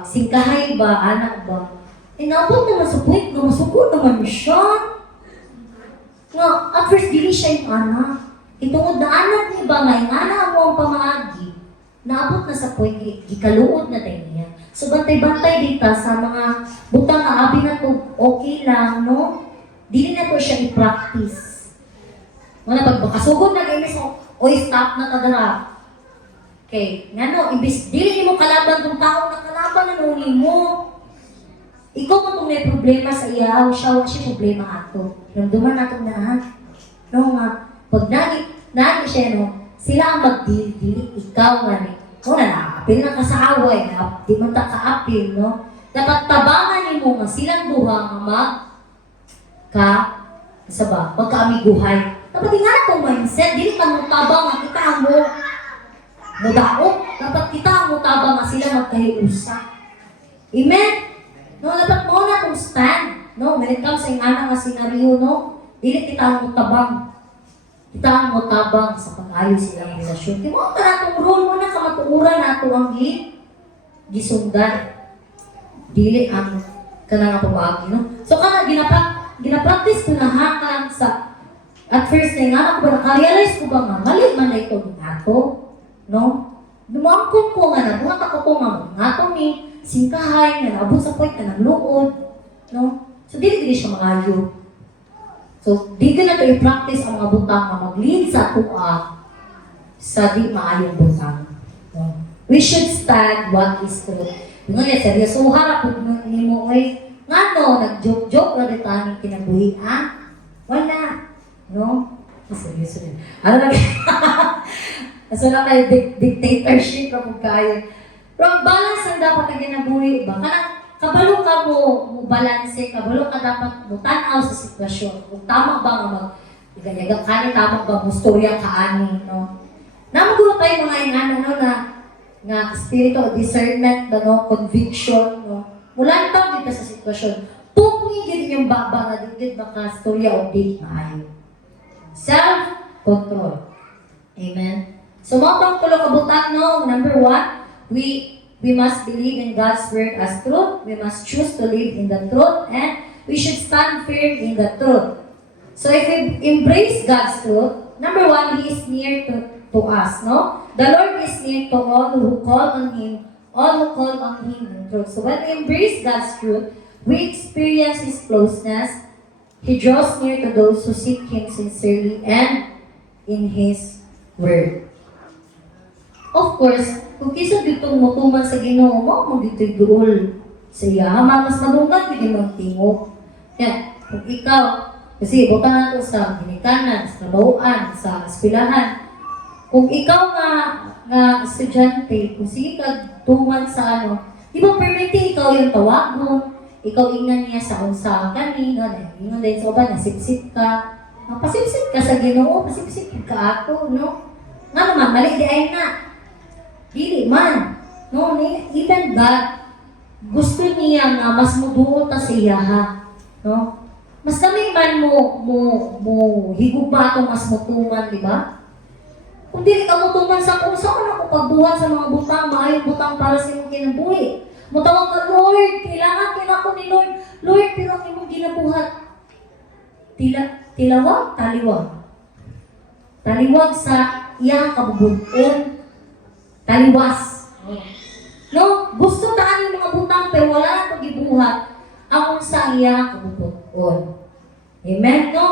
singkahay ba, anak ba? Inabot naman sa point, masuko naman siya. Nga, at first, dili siya yung anak. Itungod na anak niya ba nga, yung anak mo ang pamaagi, naabot na sa point, ikaluod na din niya. So, bantay-bantay dito sa mga butang na abi na to, okay lang, no? Dili na to siya i-practice. Wala pag makasugod na kayo so, oy, stop na kadara. Okay, nga no, ibis, dili mo kalaban tong tao na kalaban na nuli mo. Ikaw mo kung may problema sa iya, siya problema ato. Ramduman nato na, ha? No nga, pag nagi siya, no, sila ang magdili, ikaw nga ni. O na, nakakapil na ka sa away, na di man ta kaapil, no? Dapat tabangan ni mo nga silang duha nga magkaamiguhay. Dapat nga na itong mindset, dili ka mo tabang nga kita mo mudaot. Dapat kita mo tabang nga sila magkahiusa. Amen? No, dapat mo na itong stand. No, when it comes sa ingana nga senaryo, no, dili kita mo tabang. Kita mo tabang sa pag-ayos silang relasyon. Di mo ka na itong rule mo na kamatuuran na ito ang gisundan. Dili ang kanang pamagi, no? So, ginapractice ko na hakan sa at first na nga ako ba, nakarealize ko ba nga, mali man na ito nato, no? Dumangkong ko nga na, buhat ako ko nga ito ni singkahay, nga naabot sa point na nagluod, no? So, dili siya maayo. So, di ko na ito i-practice ang mga butang na mag-lead sa tuwa sa di maayong butang. No? We should stand what is true. Yung nga, seryoso, harap ko ni mo, nga no, nag-joke-joke na dito ang kinabuhi, ha? Wala. No? Seryoso yun. Ano lang? So na kayo, dictatorship na kung kaya. Pero ang balance ang dapat na ginabuhi, ba? Kabalo ka mo balanse, kabalo ka dapat mo tanaw sa sitwasyon. Kung tama ba nga mag-iganyagang kanin, tama ba mo storya kaani, no? Namagulo tayo mga ingana, no, nga spirit of discernment, no, conviction, no? Mula tawag dito sa sitwasyon, pumigil yung baba na dito baka storya o date maayo. Self-control. Amen. So, mga pangkulo kabutan, no? Number 1, we must believe in God's word as truth. We must choose to live in the truth, and we should stand firm in the truth. So, if we embrace God's truth, number 1, He is near to us, no? The Lord is near to all who call on Him, in truth. So, when we embrace God's truth, we experience His closeness. He draws near to those who seek Him sincerely and in His word. Of course, kung kisa ditong mutuman sa Ginoo mo, magdito'y duol sa iya. Mas madungan, hindi magtingog. Yan, kung ikaw, kasi buta na ito sa ginikanan, sa trabauan, sa espilahan. Kung ikaw nga estudyante, kung sige ka tuman sa di ba permitting ikaw yung tawag mo, ikaw ingnan niya sa unsa kanina, ingon din sa uban, nasipsip ka. Pasipsip ka sa Ginoo, pasipsip ka ato, no? Nga naman, mali di ay na. Dili man. No, even God, gusto niya nga mas muduol ta siya ha. No? Mas kami man mo higugma atong mas mutuman, di ba? Kung dili ka mutuman sa kung saan ako pagbuhat sa mga butang, maayong butang para sa imong kinabuhi. Mutawag ka, Lord, kailangan kinako ni Lord. Lord, pero ang imong ginabuhat. Tilawag, taliwag. Taliwag sa iyang kabubuton. Taliwas. No? Gusto taan yung mga butang pero wala na ito gibuhat ang sa iyang kabubuton. Amen? No?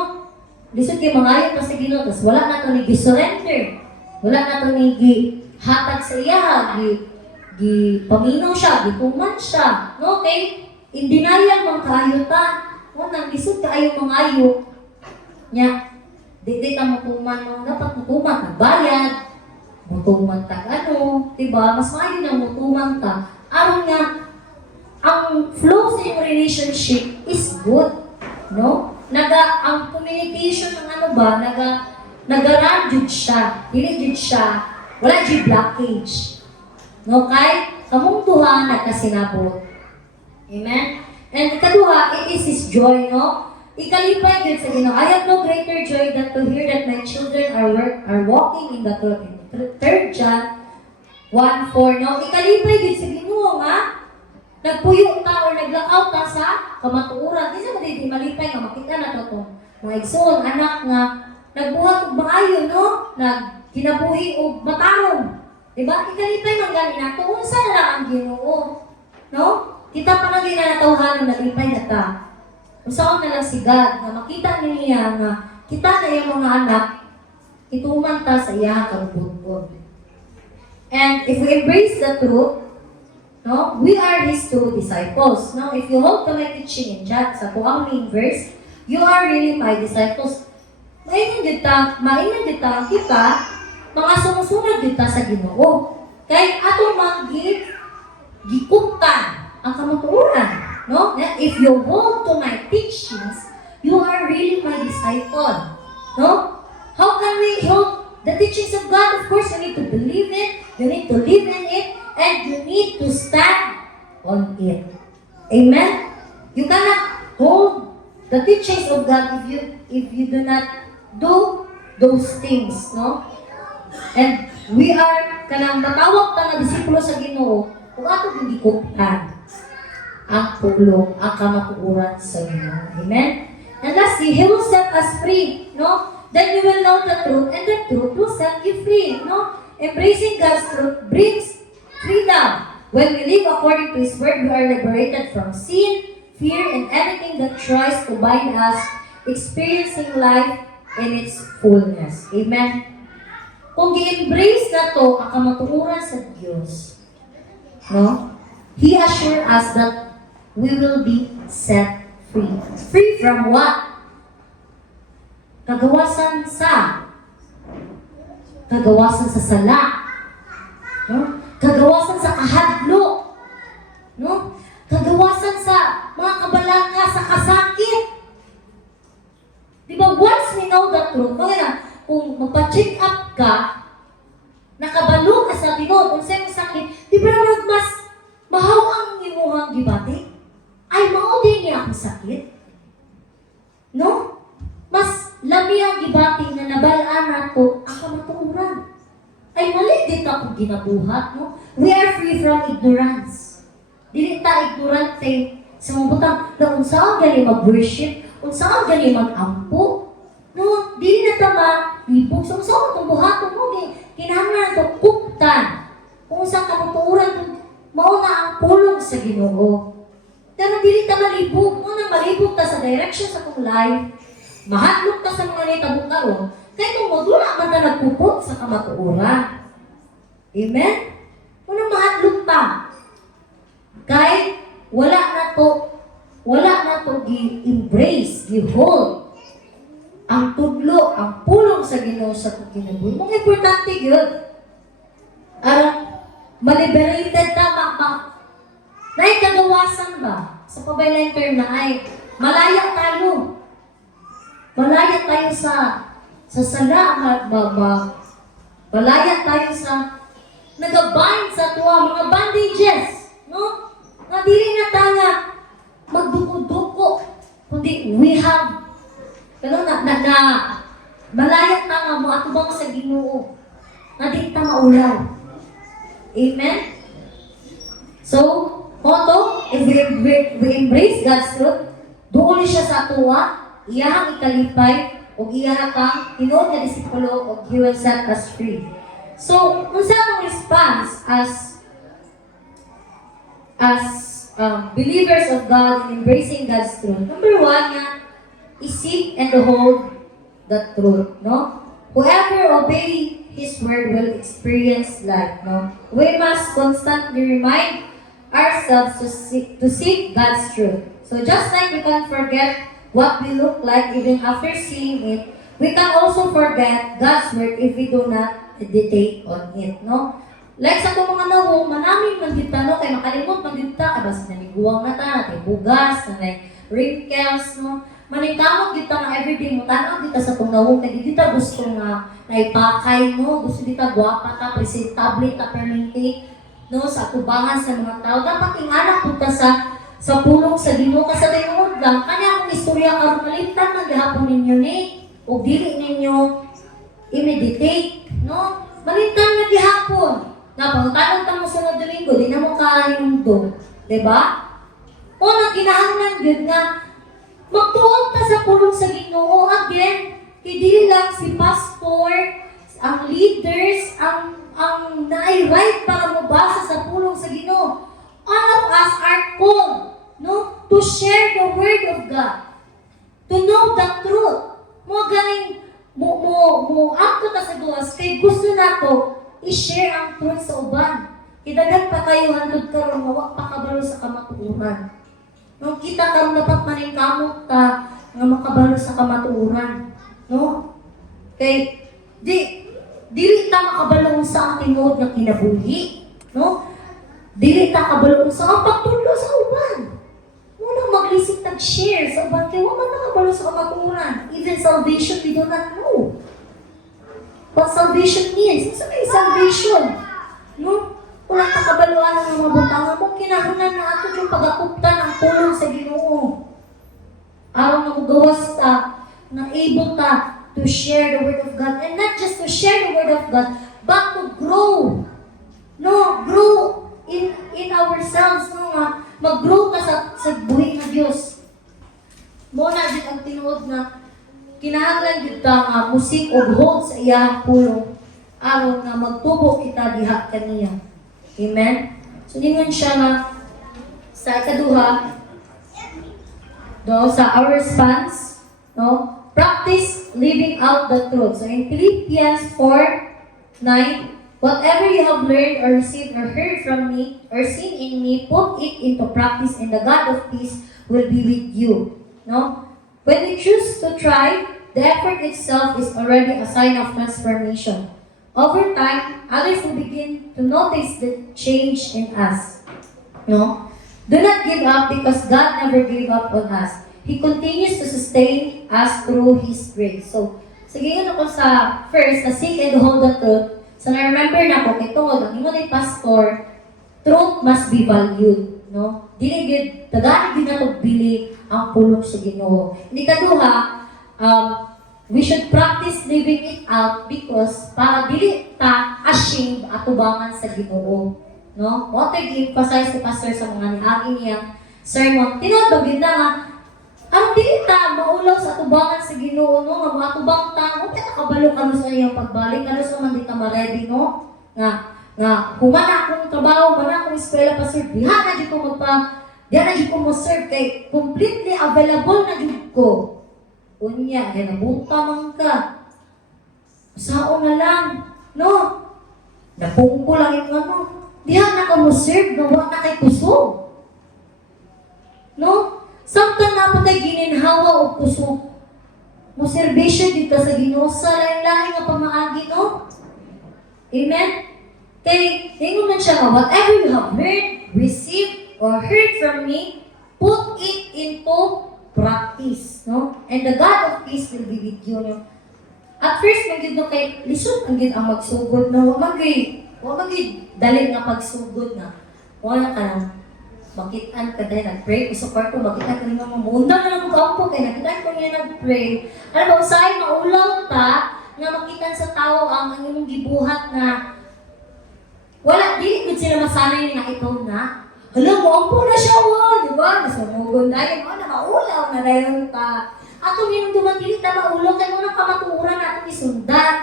Lisod kayo mga ayon kasi Ginoo, tas wala na ito ni gi-surrender. Wala na ito ni gi-hatag sa iya, paminaw siya, gituman siya. No? Okay? In denial mga kaayo ta. O, nang-lisod kaayo mga ayo. Nya, di ka mutuman, no? Dapat mutuman, nagbayad. Mutuman ka, ano? Diba? Mas maayo na mutuman ka. Aron nga, ang flow sa iyong relationship is good. No? Ang communication ng ano ba, nag-run jud siya. Dili jud siya. Wala jud blockage. No? Kay, kamong duha nagkasinabot. Amen? And ikaduha, it is His joy, no? Ikalipay yun sa Ginoo. I have no greater joy than to hear that my children are walking in the truth. 3 John 1:4, no? Ikalipay yun sa Ginoo, nga. Nagpuyo ta or naglakaw ta sa kamatuoran. Di sa di malipay nga makita na to to. Mga igsoon, anak nga, nagbuhat og maayo, no? Kinabuhi og matarong. Diba? Ikalipay man gani na. Kung unsa na lang ang Ginoo. No? Kita pa na ginatawhanon na lipay na ta. Usaon na lang si God na makita niya nga kita na yung mga anak ituman ta sa iya kabubuton. And if we embrace the truth, no, we are His true disciples. No, if you hold to my teaching in John sa tuang main verse, you are really my disciples. Maingon kita kita mga sumusunod kita sa Ginoo. Kay atong gikuptan ang kamatuoran, no? If you hold to my teachings, you are really my disciple, no? How can we hold the teachings of God? Of course, you need to believe it, you need to live in it, and you need to stand on it. Amen? You cannot hold the teachings of God if you do not do those things, no? And we are kanang matawag ta nga disipulo sa Ginoo, kung ato hindi kuptan ang pulong, ang kamatuoran sa Ginoo. Amen? And lastly, He will set us free, no? Then you will know the truth, and the truth will set you free, no? Embracing God's truth brings freedom. When we live according to His word, we are liberated from sin, fear, and anything that tries to bind us, experiencing life in its fullness. Amen? Kung i-embrace na to ang kamatuoran sa Diyos, no? He assured us that we will be set free. Free from what? Kagawasan sa sala. No? Kagawasan sa kahadlo. No? Kagawasan sa mga kabalaka, sa kasakit. Diba, once we know the truth, kung magpa-check up ka, nakabalo ka sa Ginoo, kung sa'yo sakit, di ba naman mas mahaw ang imuhang gibati? Ay, maudin niya akong sakit. No? Mas lami ang gibati na nabalaan na ko ang kamatuoran. Ay, mali din ako ginabuhat, no? We are free from ignorance. Dili ta ignorante sa mga butang na kung saan gali mag-worship, kung saan gali mag-ampo, no? Dili na ta malibog. So, saan itong buhaton mo? Kinahanglan ito kuptan. Kung saan kamatuoran, mauna ang pulong sa Ginoo. Pero dili ta malibog. Muna malibog ta sa direction sa kong life. Mahatlok ta sa mga nitabong karon. Kaya kung magula man ta nagpupot sa kamatuoran. Amen? Muna mahatlok ta. Kaya wala na to gi-embrace, gi-hold ang tudlo, ang pulong sa Ginoo sa kinabuhi. Mga importante yun. Maliberated ta, Nay, kagawasan ba? Sa pabaylan term na ay, malaya tayo. Malaya tayo sa sala, malaya tayo sa nagabind sa tuwa, mga bandages, no? Nga dili na tanga magduko-duko, kundi we have, malaya tanga mo atubang sa Ginoo, nga di ta maulaw. Amen? So, motto, if we embrace God's truth, doon siya sa tuwa, iyahang ikalipay, o iyahang kang tinuod na disipulo, o He will set us free. So, kung sa akong response as believers of God in embracing God's truth, number one nga, seek and hold the truth, no? Whoever obey His word will experience life, no? We must constantly remind ourselves to seek God's truth. So just like we can forget what we look like even after seeing it, we can also forget God's word if we do not meditate on it, no? Like sa itong mga nawong, manaming manggita, no? Kaya makalimot manggita, kabas na niguwang na ta, na bugas, na wrinkles, no? Maningkamot kita nga everyday mo, tanong kita sa itong nawong, kaya kita gusto nga naipakay, no? Gusto kita guwapa ta, presentable ta, permanente, no? Sa tubangan sa mga tao. Dapat inganak po ta sa pulong sa Ginoo, kasi tinunod lang, kanya akong istorya karon malimtan na gihapon ninyo ni, o dili ninyo i-meditate, no? Malimtan na gihapon. Na pagtanong ta mo sunod Domingo, di na mo kahimdo, diba? O nagkinahanglan yun nga, magtuon ta sa pulong sa Ginoo again, hindi lang si pastor, ang leaders, ang nai-right para mabasa sa pulong sa Ginoo. All of us are called, no, to share the word of God, to know the truth. Mo ganing mo akto ta sa duwas kay gusto nato i-share ang truth sa uban. Idagan pa kayo hantod karon nga pa kabalo sa kamatuoran. No, kita karon dapat maningkamot ta nga makabalo sa kamatuoran, no? Kay dili ta makabalo sa ang tinuod nga kinabuhi, no? Dili ta kabalo sa pagtudlo sa uban. Muna maglisik tag-share sa uban kay wa man nakabalo sa kamatuoran. Even salvation we do not know. What salvation means? Isa may salvation, no? Wala ka kabaluan ng mga butang mo, kinahanglan na ato yung pag-akuptan ang pulong sa Ginoo. Araw na magawas ta, na able ta to share the word of God. And not just to share the word of God, but to grow. No, grow in ourselves, no nga, mag-grow ka sa buhay ng Diyos. Muna din ang tinuod na kinahanglan yun ta nga musik o hold sa iyang pulong araw nga magtubo kita diha kaniya. Amen? So, dingon siya nga sa ikaduha, no, sa our response, no, practice living out the truth. So, in Philippians 4:9, whatever you have learned or received or heard from me or seen in me, put it into practice and the God of peace will be with you. No? When we choose to try, the effort itself is already a sign of transformation. Over time, others will begin to notice the change in us. No? Do not give up because God never gave up on us. He continues to sustain us through His grace. So, sige yun ako sa first, seek and hold the truth. So, na-remember na ko, ito, ang imo ni pastor, truth must be valued. No? Dili gid tagani gid nato bili ang pulong sa Ginoo. Hindi kaduha, we should practice living it out because para dili ta ashamed atubangan sa Ginoo. No? Mo tay gi-emphasize si pastor sa mga niagi niya sermon. Tinod gid na nga ang dili ta maulaw sa atubangan sa Ginoo, no? Nga matubang ta, mo ta kabalo kanu sa iyang pagbalik, kanu sa man di ta ma-ready, no? Nga humana akong trabaho, mana akong eskwela pastor, diha na di ko diha na di ko mo serve kay completely available na gid ko. Unya, kaya nabuta man ka. Sao na lang, no? Napungko lang yung ano. Diha na ka mo serve, nawa na kay kusog. No? Samtang napatay gininhawa o kusog. Mo servisyo dito sa Ginoo sa lain-lain nga pamaagi, no? Amen? Kay, tingnan man siya nga, whatever you have heard, received, or heard from me, put it into practice, no? And the God of peace will be with you, no? At first, magid no kay lisod ang gid ang magsugod na wa magid dali nga pagsugod na. Wala ka lang makitaan ka dahil nag-pray ko sa kwarto, makitaan ka rin mga maundang na lang ko kay nakitaan ko niya nag-pray. Alam mo, usahay maulaw ta nga makitaan sa tao ang imong gibuhat na wala, di gud sila masanay nga ikaw na. Hala mo, ampo na siya wa, di ba? Nasunugon dahil mo na maulaw na dayon ta. Atong yung dumandilit na maulaw, kaya mo nang kamaturan na atong isundan.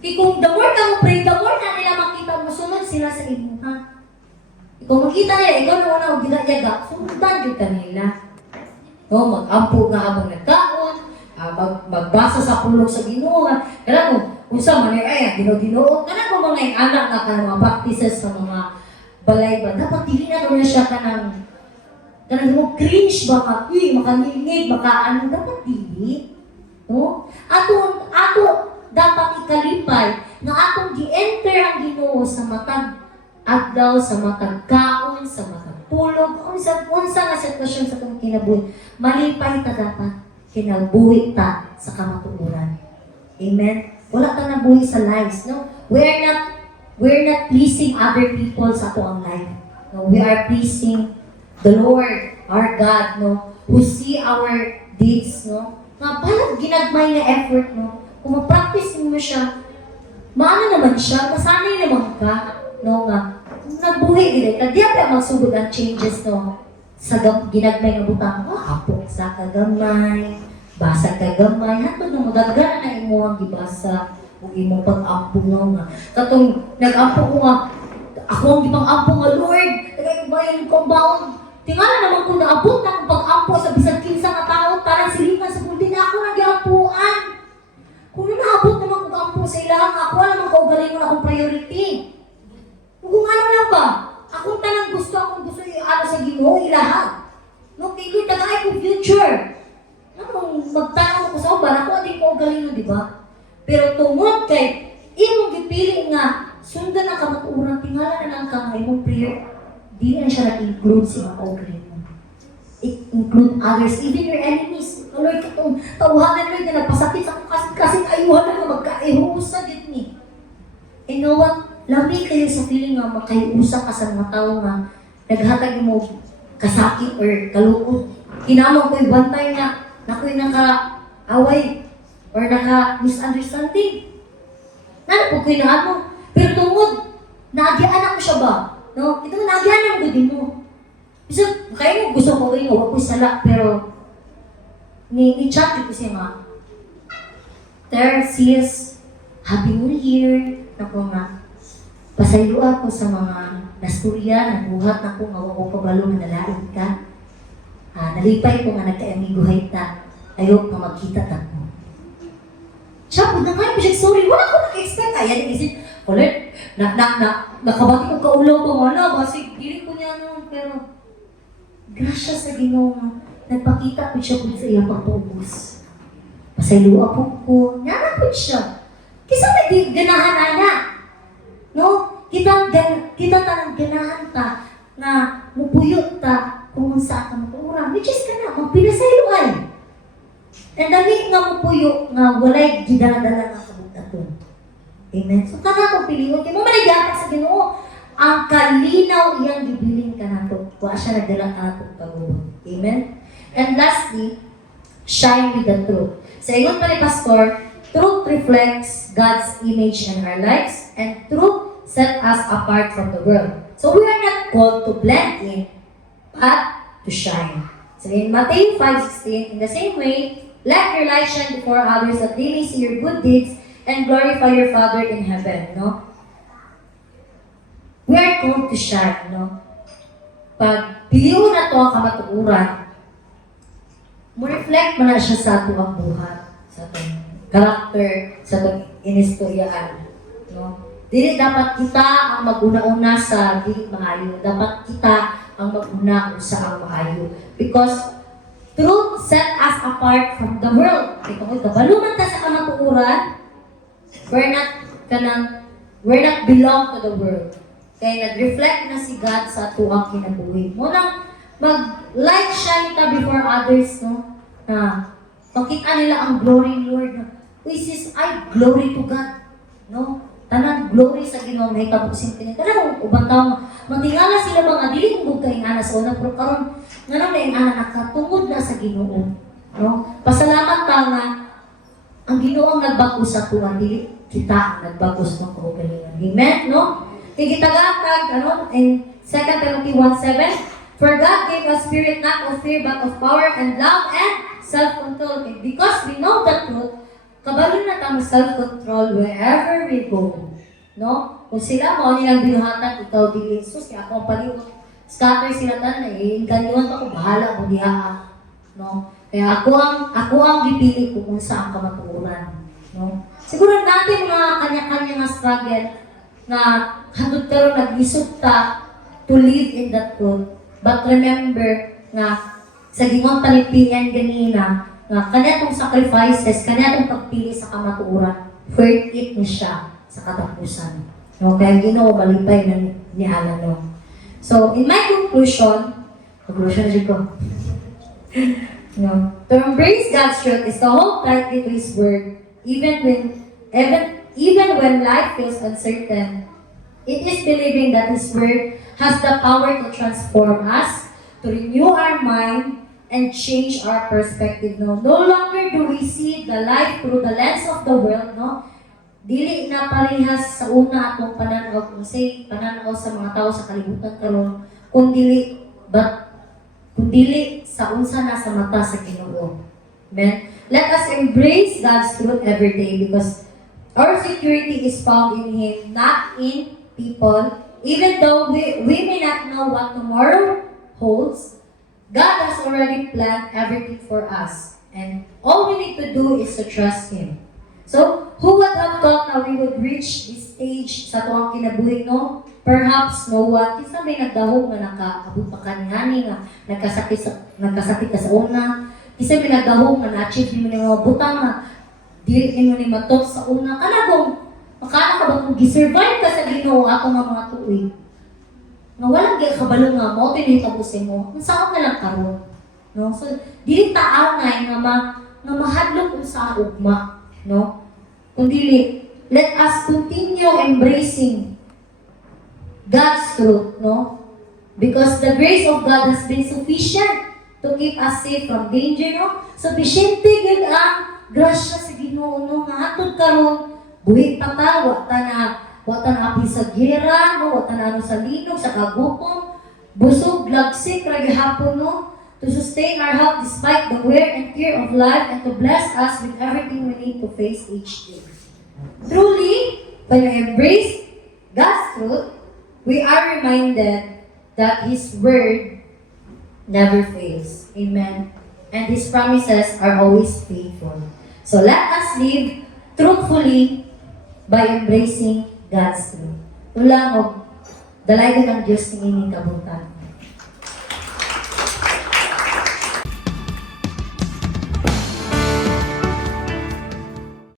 Kung the more ka mo pray, the more na nila makita mo, sunod sila sa imo, ha? Kung makita nila, ikaw na una o ginagaga, sundan yung kanila. No, mag-ampo nga habang nagkaon, magbasa sa pulong sa Ginoo. Kaya mo, usa man ay Ginoo. Kana ko mga anak na mga practices sa mga balay ba, dapat dili na doon siya kanang mo cringe ba ka, makangilid, baka ano, dapat dili. No? Ato dapat ikalipay na atong gi-enter ang Ginoo sa matag adlaw, sa matag kaon, sa matag tulog, unsa nga sitwasyon sa atong kinabuhi. Malipay ta dapat kinabuhi ta sa kamatuoran. Amen. Wala ka na buhi sa lives, no? We're not pleasing other people sa ato ang life. No? We are pleasing the Lord, our God, no, who see our deeds, no, nga parang ginagmay na effort, no, kung mag-practice mo siya, maano naman siya, masanay naman ka, no, nga, nagbuhi gilay, kaya pa magsugod ang changes, no, sa ginagmay nga butang, hapok sa kagamay, basa kagamay, hatod na magagana na imo ang gibasa, o imong pag-ampo nga, katong nag-ampo ko nga, ako ang gipang-ampo nga, Lord, nagayong kong baon, tingala naman kung naabot na kung pag-ampo sa bisag kinsa nga tao, parang silingan sa kulti na ako nag-ampuan. Kung naabot naman kung ampo sa ilang, ako naman kaugaling mo na akong priority. Kung ano lang ba, akong tanang gusto ano sa Ginoo, ilahan. No, kay Lord, tagay ko future. Ano, magtanong ko sa uban, ako ating kaugaling mo, di ba? Pero tungod kay, imong gipili nga, sundan ang kamatuurang, tingala na lang ka nga imong prayer, di na siya nag-include sa mga kaugaling mo. Include others, even your enemies. Oh, Lord, katong tauhanan, Lord, na nagpasakit sa akong kasing ayuhan na magkaihusa din ni. And know what? Lamig kayo sa feeling nga makaiusa ka sa mga tao nga naghatag mo kasakit or kalukot. Kinamang ko'y bantay na ako'y naka-away or naka-misunderstanding. Nana po ko'y na ano. Pero tungod, naagyaan ako siya ba? No? Ito nga naagyaan ang gudin mo. Bisa, kaya mo gusto ko rin, huwag ko sala, pero ni-chat ko siya nga. There, sis, Happy New Year. Naku nga, pasaylo ako sa mga nasturya, nabuhat na ko nga wako kabalo na nalain ka. Nalipay ko nga nagka-amiguhay ta. Ayok na magkita ta ko. Siya, na nga yung sorry, wala ko naka-expect. Ayan, isip, ulit, nakabati ko kaulaw ba wala, kasi giling ko niya no, pero grasya sa Ginoo nga, nagpakita ko siya sa iyang pagpaubos. Pasaylo ako ko, nanapit siya. Kisa may ganahan ana. No? Kita tanang ganahan ta na mupuyot ta kung saan ka matuura. Which is ka na, magpinasayloan. And dami nga mupuyo nga walay gidadala nga kabugaton. Amen? So kana kong piliyon, kaya mo manigata sa Ginoo, ang kalinaw iyang gibilin ka na ito. Wa siya nagdala ka na itong kagulo. Amen? And lastly, shine with the truth. Sa ingon pa ni Pastor, truth reflects God's image in our lives, and truth set us apart from the world. So we are not called to blend in, but to shine. So in Matthew 5:16, in the same way, let your light shine before others that they may see your good deeds and glorify your Father in heaven. No? We are called to shine. No? Pag piliw na to ang kamatuuran, mo-reflect mo na siya sa ato ang buhat, sa atong karakter, sa atong inistoryaan. No? Dili dapat kita ang mag-una-una sa dili maayo. Dapat kita ang mag-una sa ang maayo. Because truth set us apart from the world. Ito ko, kabaluman ta sa kamatuuran, we're not belong to the world. Kaya nag-reflect na si God sa ato ang kinabuhi. Munang, mag-light shine ta before others, no? Na makita nila ang glory ni Lord. Which is, ay, glory to God. No? Tanang glory sa Ginoo may tapusin kini. Tanang ubang tao, mantingala sila mga dili kung kay ana sa una, pero karon ngano na yung ana nakatungod na sa Ginoo. No? Pasalamat ta nga ang Ginoo ang nagbago sa tuwa, dili kita ang nagbago sa kaugalingon. Amen, no? Kay gitagatag ano in 2 Timothy 1:7, for God gave us spirit not of fear but of power and love and self-control. And because we know the truth, kabalo na tamo self-control wherever we go. No? Kung sila mo nilang binuhatan, ikaw dili. Sus, kaya akong paliwag. Scatter sila tanan eh. Ganyuan ako, bahala mo diha. No? Kaya ako ang gipili ko kung saan ka matuuran. No? Siguro natin mga kanya-kanya nga struggle na hatod karon naglisod ta to live in that truth. But remember nga sa gingon talipian ganina nga kanya tong sacrifices, kanya tong pagpili sa kamatuoran, worth it ni siya sa katapusan. No, kaya Ginoo malipay na ni Alan, no. So, in my conclusion ko. No, to embrace God's truth is to hold tightly to His word, even when life feels uncertain. It is believing that His word has the power to transform us, to renew our mind, and change our perspective. No longer do we see the life through the lens of the world, no? Dili na parehas sa una atong pananaw kung say pananaw sa mga tao sa kalibutan karon, kundi sa unsa na sa mata sa Ginoo. Amen. Let us embrace God's truth every day because our security is found in Him, not in people. Even though we may not know what tomorrow holds, God has already planned everything for us. And all we need to do is to trust Him. So, who would have thought that we would reach this stage sa tuwang kinabuhi, no? Perhaps no one. Kisa may nagdahog na nakaabot pa kanihani nga nagkasakit ka sa una. Kisa may nagdahog na na-achieve mo ng mga butang na dili mo ni matok sa una. Kanagong, makana ka ba kung gisurvive ka sa Ginoo ato nga mga tuig? Nga walang kabalo nga mo, tinitabusin mo, saan na lang karon. No? So, dili taanay nga mahadlok sa ugma. No? Kung dili, let us continue embracing God's truth, no? Because the grace of God has been sufficient to keep us safe from danger, no? Sufficiente gid ang grasya sa Ginoo, no? Nga hatod karon, buhi pa ta, wata na api sa gira, no? Wata na ano sa linog, sa kagutom, busog, lagsik, ragi hapon, no? To sustain our health despite the wear and tear of life and to bless us with everything we need to face each day. Truly, when we embrace God's truth, we are reminded that His word never fails. Amen. And His promises are always faithful. So let us live truthfully by embracing God's truth. Ulang og dalay ang Diyos ng inyong kabutan.